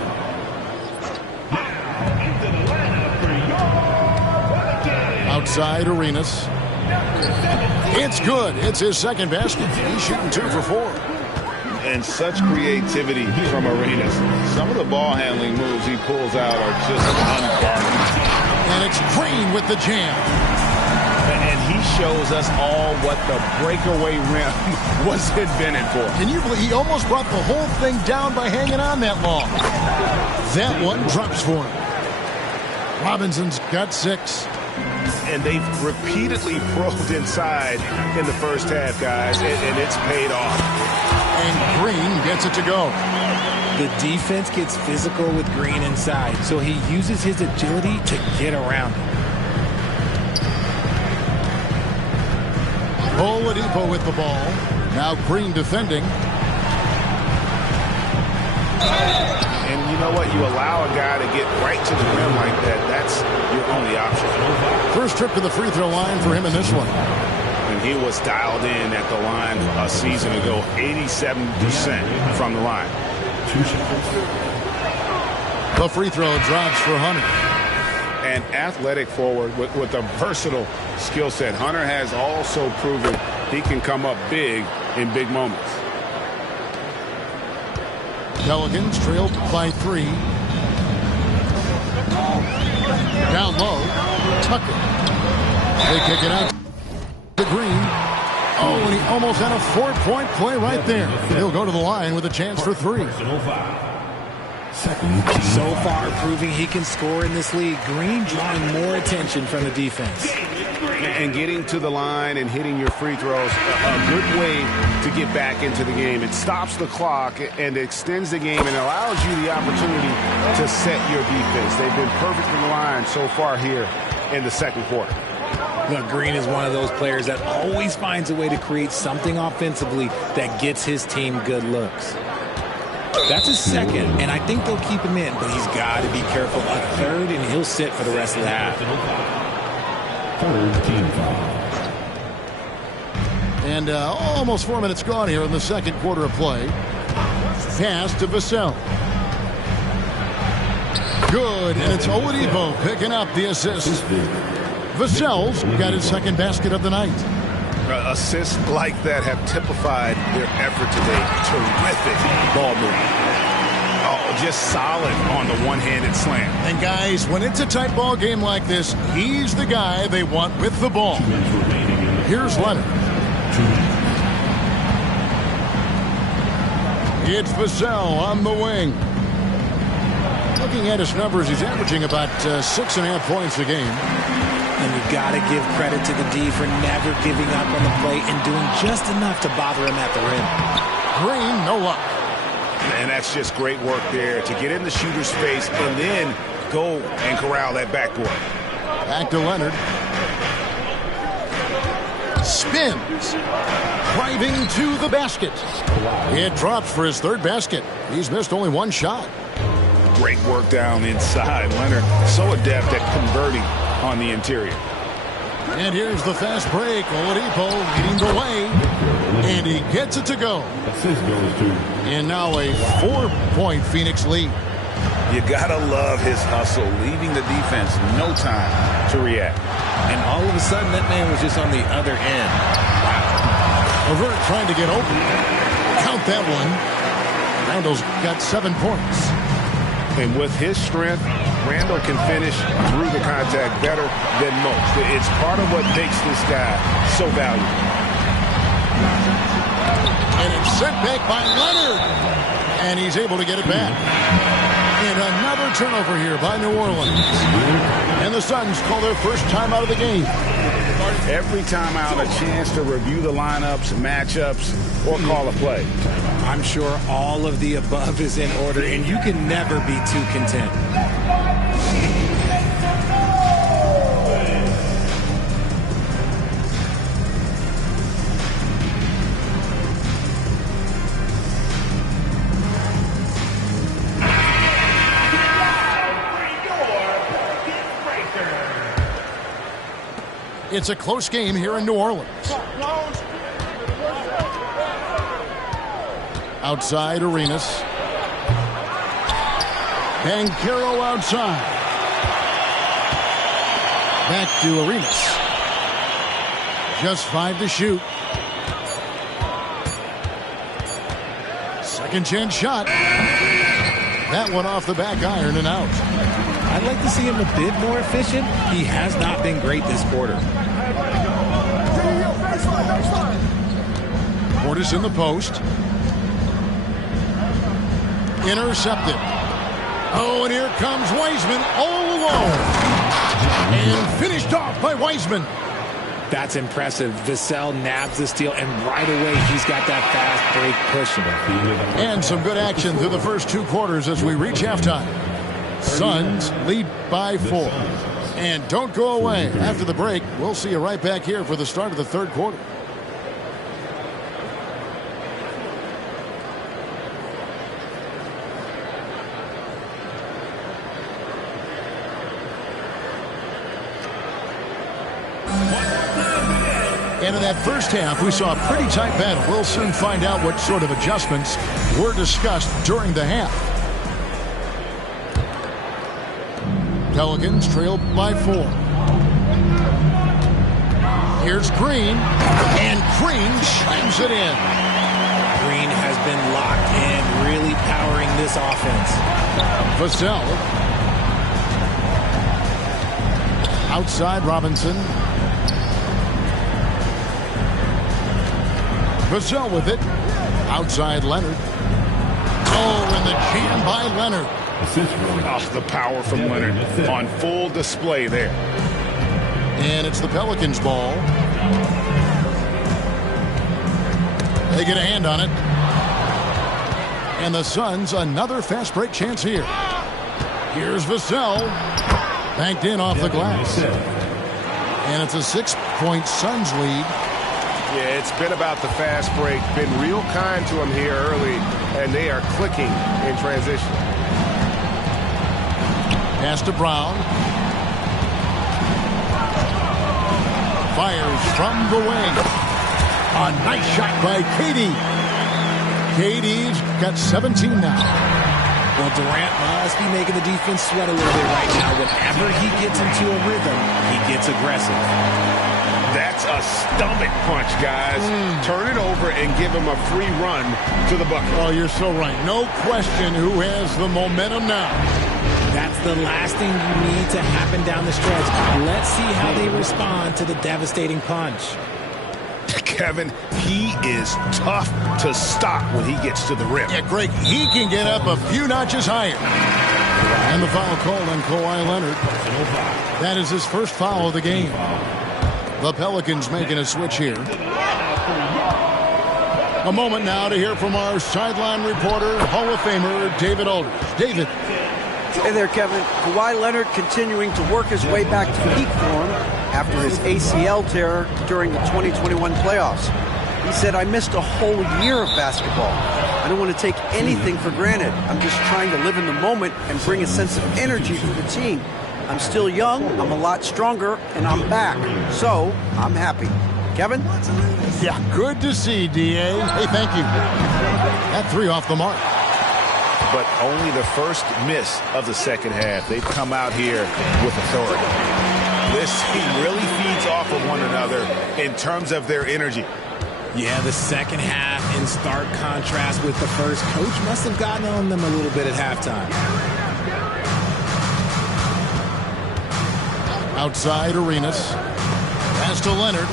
Outside Arenas. It's good. It's his second basket. He's shooting 2 for 4. And such creativity from Arenas. Some of the ball handling moves he pulls out are just unguarded. And it's Green with the jam. And he shows us all what the breakaway rim was invented for. Can you believe he almost brought the whole thing down by hanging on that long? That one drops for him. Robinson's got 6. And they've repeatedly probed inside in the first half, guys, and it's paid off. And Green gets it to go. The defense gets physical with Green inside, so he uses his agility to get around him. Oladipo with the ball. Now Green defending. And you know what? You allow a guy to get right to the rim like that. That's your only option. First trip to the free throw line for him in this one. And he was dialed in at the line a season ago. 87% from the line. The free throw drops for Hunter. An athletic forward with a versatile skill set. Hunter has also proven he can come up big in big moments. Pelicans trailed by 3. Down low. Tucker. They kick it out to Green. Oh, and he almost had a 4-point play right there. He'll go to the line with a chance for 3. So far proving he can score in this league. Green drawing more attention from the defense. And getting to the line and hitting your free throws, a good way to get back into the game. It stops the clock and extends the game and allows you the opportunity to set your defense. They've been perfect in the line so far here in the second quarter. Look, Green is one of those players that always finds a way to create something offensively that gets his team good looks. That's his second, and I think they'll keep him in, but he's got to be careful. A third, and he'll sit for the rest of the half. Third team foul. And almost 4 minutes gone here in the second quarter of play. Pass to Vassell. Good, and it's Oladipo picking up the assist. Vassell's got his second basket of the night. Assists like that have typified their effort today. Terrific ball movement. Oh, just solid on the one-handed slam. And guys, when it's a tight ball game like this, he's the guy they want with the ball. Here's Leonard. It's Vassell on the wing. Looking at his numbers, he's averaging about 6.5 points a game. And you've got to give credit to the D for never giving up on the play and doing just enough to bother him at the rim. Green, no luck. And that's just great work there to get in the shooter's face and then go and corral that backboard. Back to Leonard. Spins. Driving to the basket. It drops for his third basket. He's missed only one shot. Great work down inside. Leonard so adept at converting on the interior. And here's the fast break. Oladipo leading the way. And he gets it to go. And now a 4-point Phoenix lead. You gotta love his hustle, leaving the defense no time to react. And all of a sudden, that man was just on the other end. Levert trying to get open. Count that one. Randall's got 7 points. And with his strength, Randall can finish through the contact better than most. It's part of what makes this guy so valuable. And it's sent back by Leonard. And he's able to get it back. And another turnover here by New Orleans. And the Suns call their first time out of the game. Every time out, a chance to review the lineups, matchups, or call a play. I'm sure all of the above is in order, and you can never be too content. It's a close game here in New Orleans. Outside, Arenas. Banchero outside. Back to Arenas. Just 5 to shoot. Second chance shot. That one off the back iron and out. I'd like to see him a bit more efficient. He has not been great this quarter. Portis in the post. Intercepted. Oh, and here comes Wiseman all alone. And finished off by Wiseman. That's impressive. Vassell nabs the steal, and right away he's got that fast break pushing. And some good action through the first 2 quarters as we reach halftime. Suns lead by 4. And don't go away. After the break, we'll see you right back here for the start of the third quarter. And in that first half, we saw a pretty tight battle. We'll soon find out what sort of adjustments were discussed during the half. Pelicans trailed by 4. Here's Green, and Green slams it in. Green has been locked in, really powering this offense. Vassell. Outside Robinson. Vassell with it. Outside Leonard. Oh, and the jam by Leonard. Oh, the power from Leonard on full display there. And it's the Pelicans' ball. They get a hand on it. And the Suns, another fast break chance here. Here's Vassell. Banked in off the glass. And it's a 6-point Suns lead. Yeah, it's been about the fast break. Been real kind to them here early, and they are clicking in transition. Pass to Brown. Fires from the wing. A nice shot by KD. KD's got 17 now. Well, Durant must be making the defense sweat a little bit right now. Whenever he gets into a rhythm, he gets aggressive. That's a stomach punch, guys. Turn it over and give him a free run to the bucket. Oh, you're so right. No question who has the momentum now. That's the last thing you need to happen down the stretch. Let's see how they respond to the devastating punch. Kevin, he is tough to stop when he gets to the rim. Yeah, Greg, he can get up a few notches higher. And the foul called on Kawhi Leonard. That is his first foul of the game. The Pelicans making a switch here. A moment now to hear from our sideline reporter, Hall of Famer David Aldridge. David. Hey there, Kevin. Kawhi Leonard continuing to work his way back to peak form after his ACL tear during the 2021 playoffs. He said, I missed a whole year of basketball. I don't want to take anything for granted. I'm just trying to live in the moment and bring a sense of energy for the team. I'm still young, I'm a lot stronger, and I'm back. So, I'm happy. Kevin? Yeah, good to see, D.A. Hey, thank you. That three off the mark. But only the first miss of the second half. They've come out here with authority. This team really feeds off of one another in terms of their energy. Yeah, the second half in stark contrast with the first. Coach must have gotten on them a little bit at halftime. Outside Arenas. Pass to Leonard.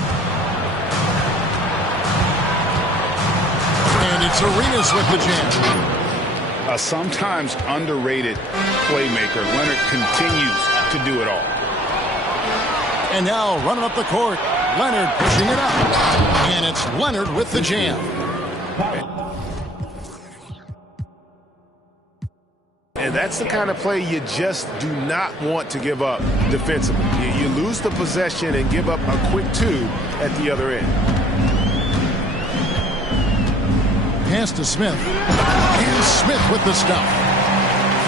And it's Arenas with the jam. A sometimes underrated playmaker. Leonard continues to do it all. And now running up the court. Leonard pushing it up. And it's Leonard with the jam. And that's the kind of play you just do not want to give up defensively. You lose the possession and give up a quick two at the other end. Pass to Smith. And Smith with the stuff.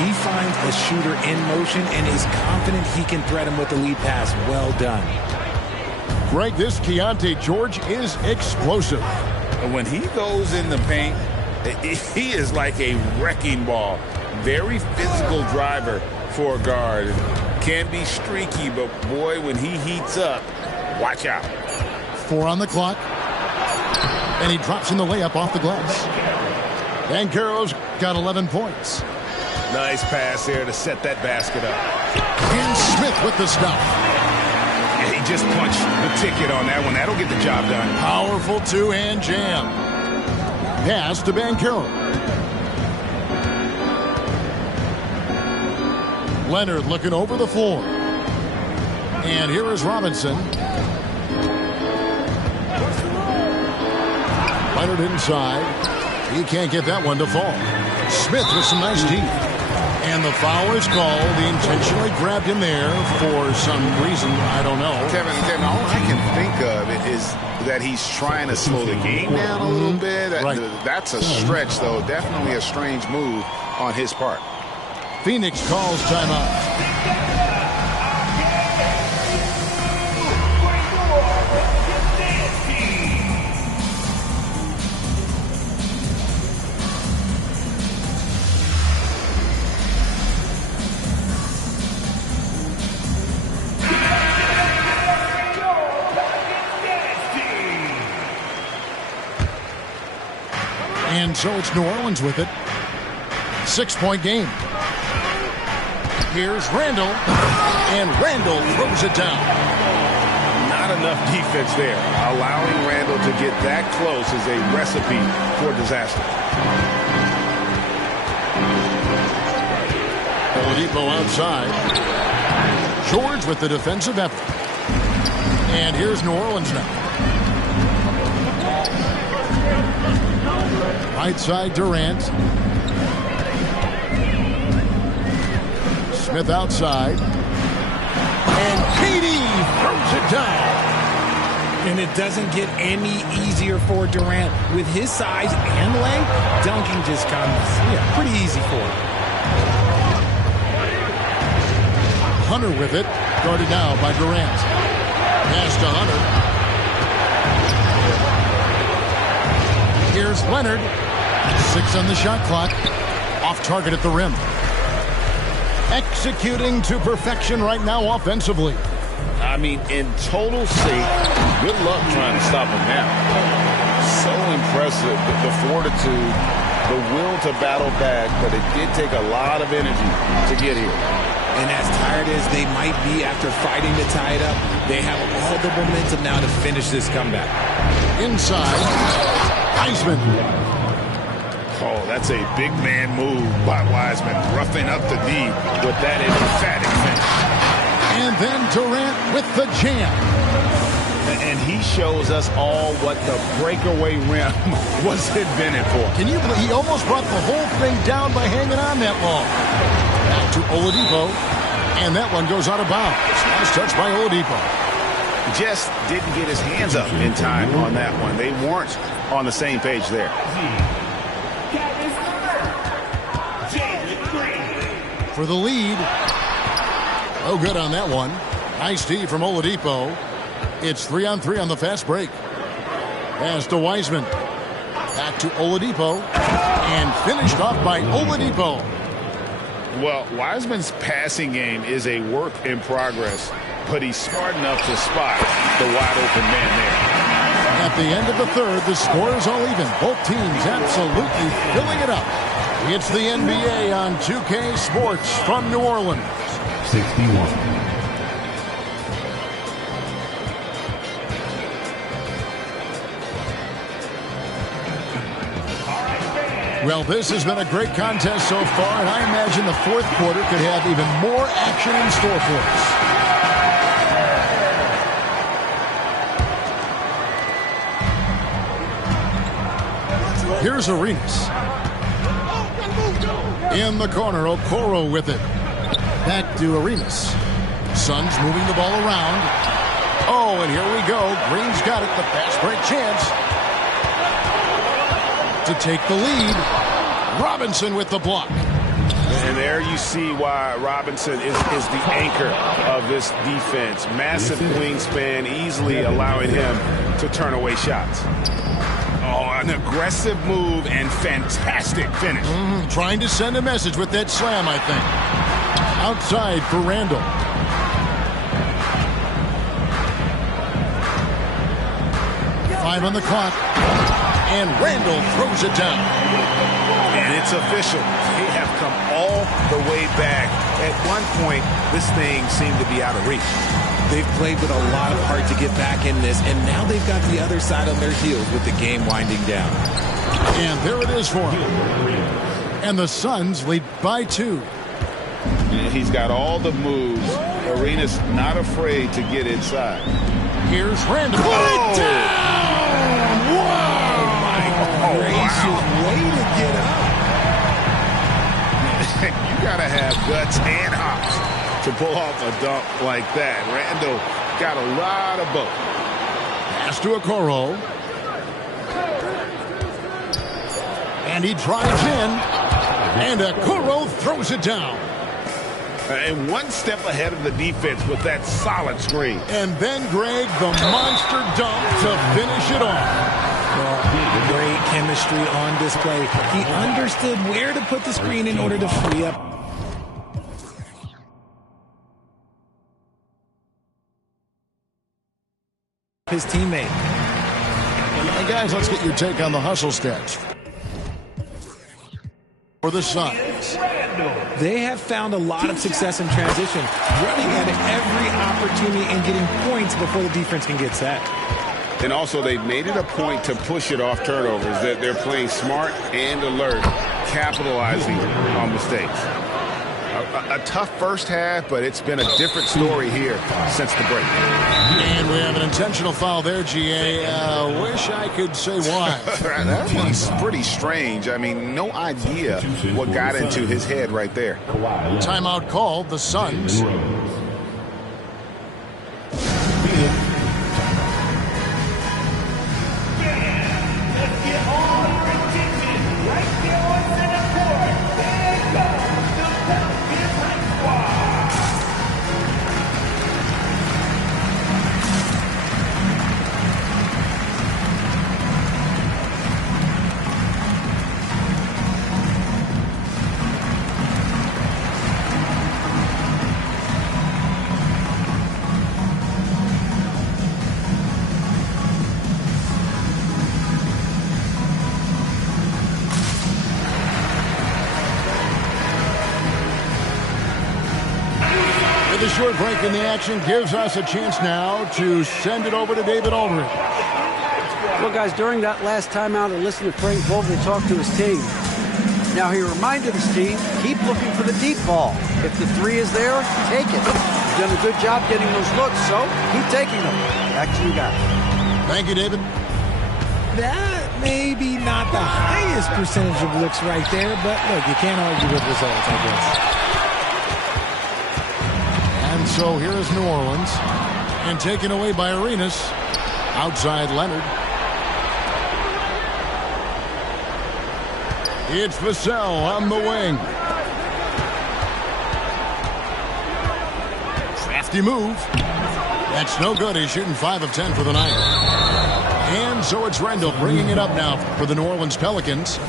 He finds a shooter in motion and is confident he can threat him with the lead pass. Well done. Greg, this Keontae George is explosive. When he goes in the paint, he is like a wrecking ball. Very physical driver for a guard. Can be streaky, but boy, when he heats up, watch out. 4 on the clock. And he drops in the layup off the glass. Banchero's got 11 points. Nice pass there to set that basket up. And Smith with the stuff. Yeah, he just punched the ticket on that one. That'll get the job done. Powerful two-hand jam. Pass to Banchero. Leonard looking over the floor. And here is Robinson. Leonard inside. He can't get that one to fall. Smith with some nice teeth. And the foul is called. He intentionally grabbed him there for some reason. I don't know. Kevin, all I can think of is that he's trying to slow the game down a little bit. Right. That's a stretch, though. Definitely a strange move on his part. Phoenix calls timeout. And so it's New Orleans with it. 6-point game. Here's Randall. And Randall throws it down. Not enough defense there. Allowing Randall to get that close is a recipe for disaster. Oladipo outside. George with the defensive effort. And here's New Orleans now. Right side Durant. Smith outside. And KD throws it down. And it doesn't get any easier for Durant. With his size and length, dunking just comes pretty easy for him. Hunter with it. Guarded now by Durant. Pass to Hunter. Here's Leonard. 6 on the shot clock. Off target at the rim. Executing to perfection right now offensively. I mean, in total sake, good luck trying to stop him now. So impressive, the fortitude, the will to battle back, but it did take a lot of energy to get here. And as tired as they might be after fighting to tie it up, they have all the momentum now to finish this comeback. Inside, Wiseman. Oh, that's a big man move by Wiseman, roughing up the D with that emphatic finish. And then Durant with the jam. And he shows us all what the breakaway rim was invented for. Can you believe he almost brought the whole thing down by hanging on that long? Back to Oladipo. And that one goes out of bounds. Nice touch by Oladipo. Just didn't get his hands up in time on that one. They weren't on the same page there. For the lead. Oh, good on that one. Nice D from Oladipo. It's 3-on-3 on the fast break. Pass to Wiseman. Back to Oladipo. And finished off by Oladipo. Well, Wiseman's passing game is a work in progress, but he's smart enough to spot the wide open man there. At the end of the third, the score is all even. Both teams absolutely filling it up. It's the NBA on 2K Sports from New Orleans. 61. Well, this has been a great contest so far, and I imagine the fourth quarter could have even more action in store for us. Here's Arenas. In the corner, Okoro with it. Back to Arenas. Suns moving the ball around. Oh, and here we go. Green's got it. The fast break chance to take the lead. Robinson with the block. And there you see why Robinson is the anchor of this defense. Massive wingspan, easily allowing him to turn away shots. Oh, an aggressive move and fantastic finish. Trying to send a message with that slam, I think. Outside for Randall. Five on the clock. And Randall throws it down. And it's official. They have come all the way back. At one point, this thing seemed to be out of reach. They've played with a lot of heart to get back in this, and now they've got the other side on their heels with the game winding down. And there it is for him. And the Suns lead by 2. And he's got all the moves. Arenas not afraid to get inside. Here's Randall. Put it down! Wow! Gracious way to get up. You gotta have guts and hops to pull off a dunk like that. Randall got a lot of both. Pass to Okoro. And he drives in. And Okoro throws it down. And one step ahead of the defense with that solid screen. And then, Greg, the monster dunk to finish it off. Great chemistry on display. He understood where to put the screen in order to free up his teammate. Hey guys, let's get your take on the hustle stats for the Suns. They have found a lot of success in transition, running at every opportunity and getting points before the defense can get set. And also, they've made it a point to push it off turnovers. That they're playing smart and alert, capitalizing on mistakes. A tough first half, but it's been a different story here since the break. And we have an intentional foul there, GA. Wish I could say why. That one's pretty strange. I mean, no idea what got into his head right there. Timeout called, the Suns. With a short break in the action gives us a chance now to send it over to David Aldridge. Well, guys, during that last timeout, I listened to Frank Vogel talk to his team. Now, he reminded his team, keep looking for the deep ball. If the three is there, take it. You've done a good job getting those looks, so keep taking them. Back to you guys. Thank you, David. That may be not the highest percentage of looks right there, but look, you can't argue with results, I guess. And so here is New Orleans. And taken away by Arenas. Outside Leonard. It's Vassell on the wing. Crafty move. That's no good. He's shooting 5 of 10 for the night. And so it's Rendell bringing it up now for the New Orleans Pelicans.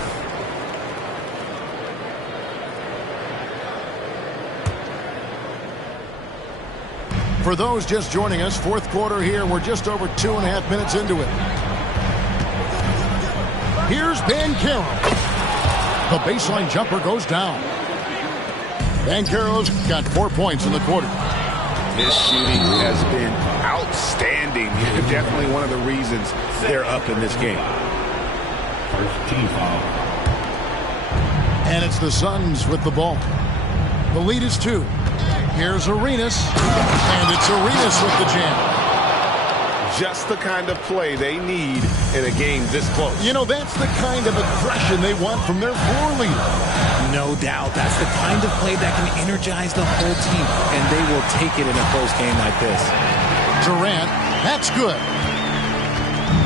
For those just joining us, fourth quarter here. We're just over 2.5 minutes into it. Here's Banchero. The baseline jumper goes down. Banchero's got 4 points in the quarter. His shooting has been outstanding. Definitely one of the reasons they're up in this game. First team foul. And it's the Suns with the ball. The lead is 2. Here's Arenas. And it's Arenas with the jam. Just the kind of play they need in a game this close. You know, that's the kind of aggression they want from their floor leader. No doubt. That's the kind of play that can energize the whole team, and they will take it in a close game like this. Durant, that's good.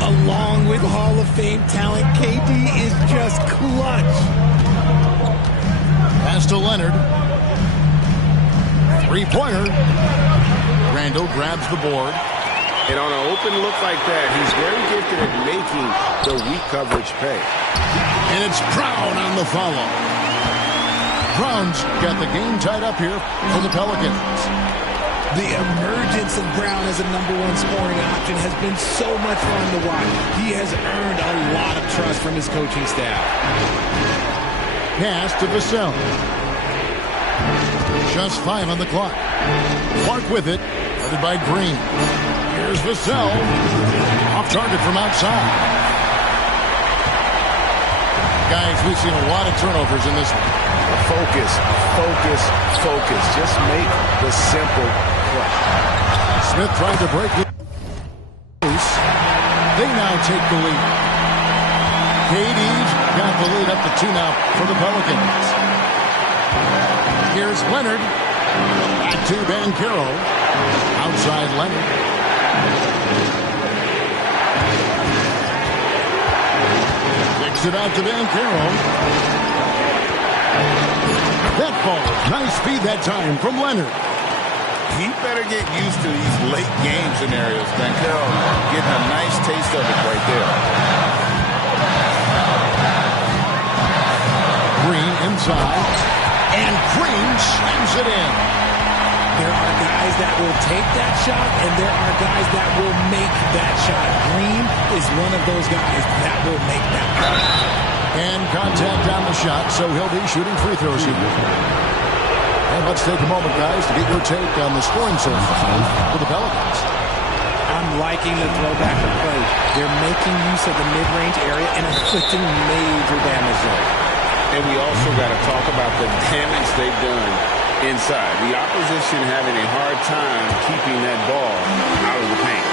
Along with Hall of Fame talent, KD is just clutch. Pass to Leonard. Three-pointer. Randall grabs the board. And on an open look like that, he's very gifted at making the weak coverage pay. And it's Brown on the follow. Brown's got the game tied up here for the Pelicans. The emergence of Brown as a #1 scoring option has been so much fun to watch. He has earned a lot of trust from his coaching staff. Pass to Vassell. Just 5 on the clock. Clark with it, headed by Green. Here's Vassell. Off target from outside. Guys, we've seen a lot of turnovers in this one. Focus, focus, focus. Just make the simple play. Smith tried to break loose. They now take the lead. KD's got the lead up to 2 now for the Pelicans. Here's Leonard. Back to Banchero. Outside Leonard. Kicks it out to Banchero. That ball. Nice speed that time from Leonard. He better get used to these late game scenarios. Banchero getting a nice taste of it right there. Green inside. And Green slams it in. There are guys that will take that shot, and there are guys that will make that shot. Green is one of those guys that will make that shot. And contact on the shot, so he'll be shooting free throws here. And let's take a moment, guys, to get your take on the scoring source for the Pelicans. I'm liking the throwback approach. They're making use of the mid-range area and inflicting major damage there. And we also got to talk about the damage they've done inside. The opposition having a hard time keeping that ball out of the paint.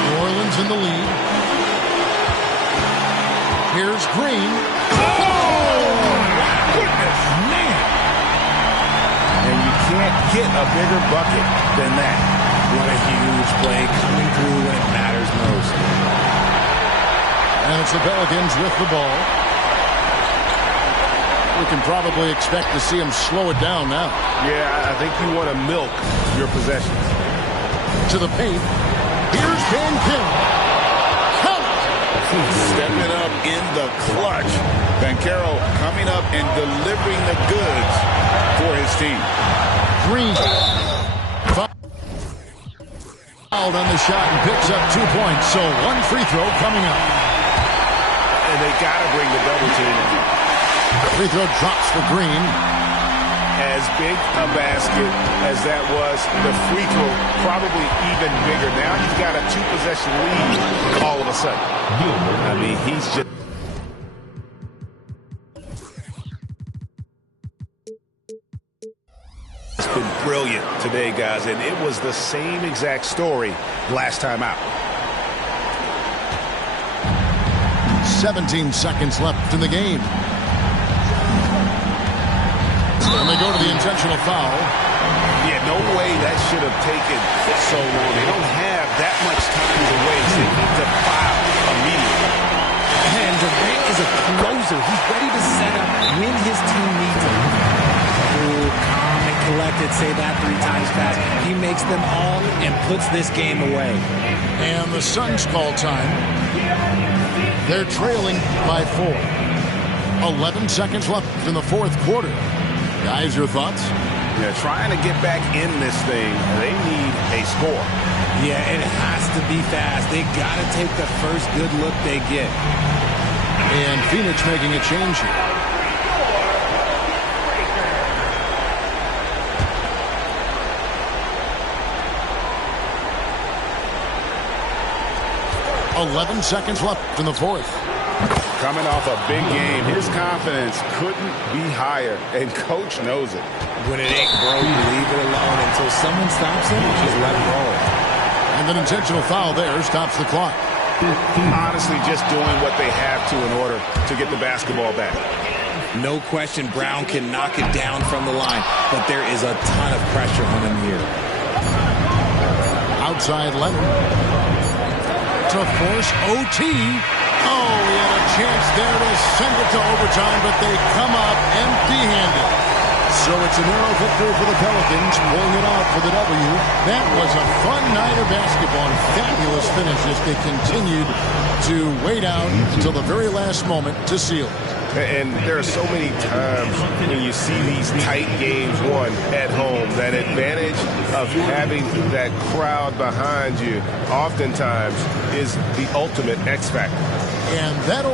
New Orleans in the lead. Here's Green. Oh, goodness, man. And you can't get a bigger bucket than that. What a huge play coming through when it matters most. And it's the Pelicans with the ball. We can probably expect to see him slow it down now. Yeah, I think you want to milk your possessions. To the paint. Here's Banchero. Stepping up in the clutch. Banchero coming up and delivering the goods for his team. Green. Fouled on the shot and picks up 2 points. So 1 free throw coming up. And they got to bring the double team. Free throw drops for Green. as big a basket as that was. The free throw probably even bigger. Now you've got a 2-possession lead all of a sudden. I mean, he's just... It's been brilliant today, guys, and it was the same exact story last time out. 17 seconds left in the game. And they go to the intentional foul. Yeah, no way that should have taken so long. They don't have that much time to waste. They need to foul immediately. And Durant is a closer. He's ready to set up when his team needs him. Cool, calm, and collected. Say that 3 times fast. He makes them all and puts this game away. And the Suns call time. They're trailing by 4. 11 seconds left in the fourth quarter. Guys, your thoughts? Yeah, trying to get back in this thing, they need a score. Yeah, it has to be fast. They got to take the first good look they get. And Phoenix making a change here. .11 seconds left in the fourth. Coming off a big game, his confidence couldn't be higher, and Coach knows it. When it ain't broke, leave it alone until someone stops him. Just let him roll. And an intentional foul there stops the clock. Honestly, just doing what they have to in order to get the basketball back. No question Brown can knock it down from the line, but there is a ton of pressure on him here. Outside Leonard. To force OT. Oh, he had a chance there to send it to overtime, but they come up empty-handed. So it's a narrow victory for the Pelicans, pulling it out for the W. That was a fun night of basketball and fabulous finishes. They continued to weigh down until the very last moment to seal it. And there are so many times when you see these tight games won at home, that advantage of having that crowd behind you oftentimes is the ultimate X factor. And that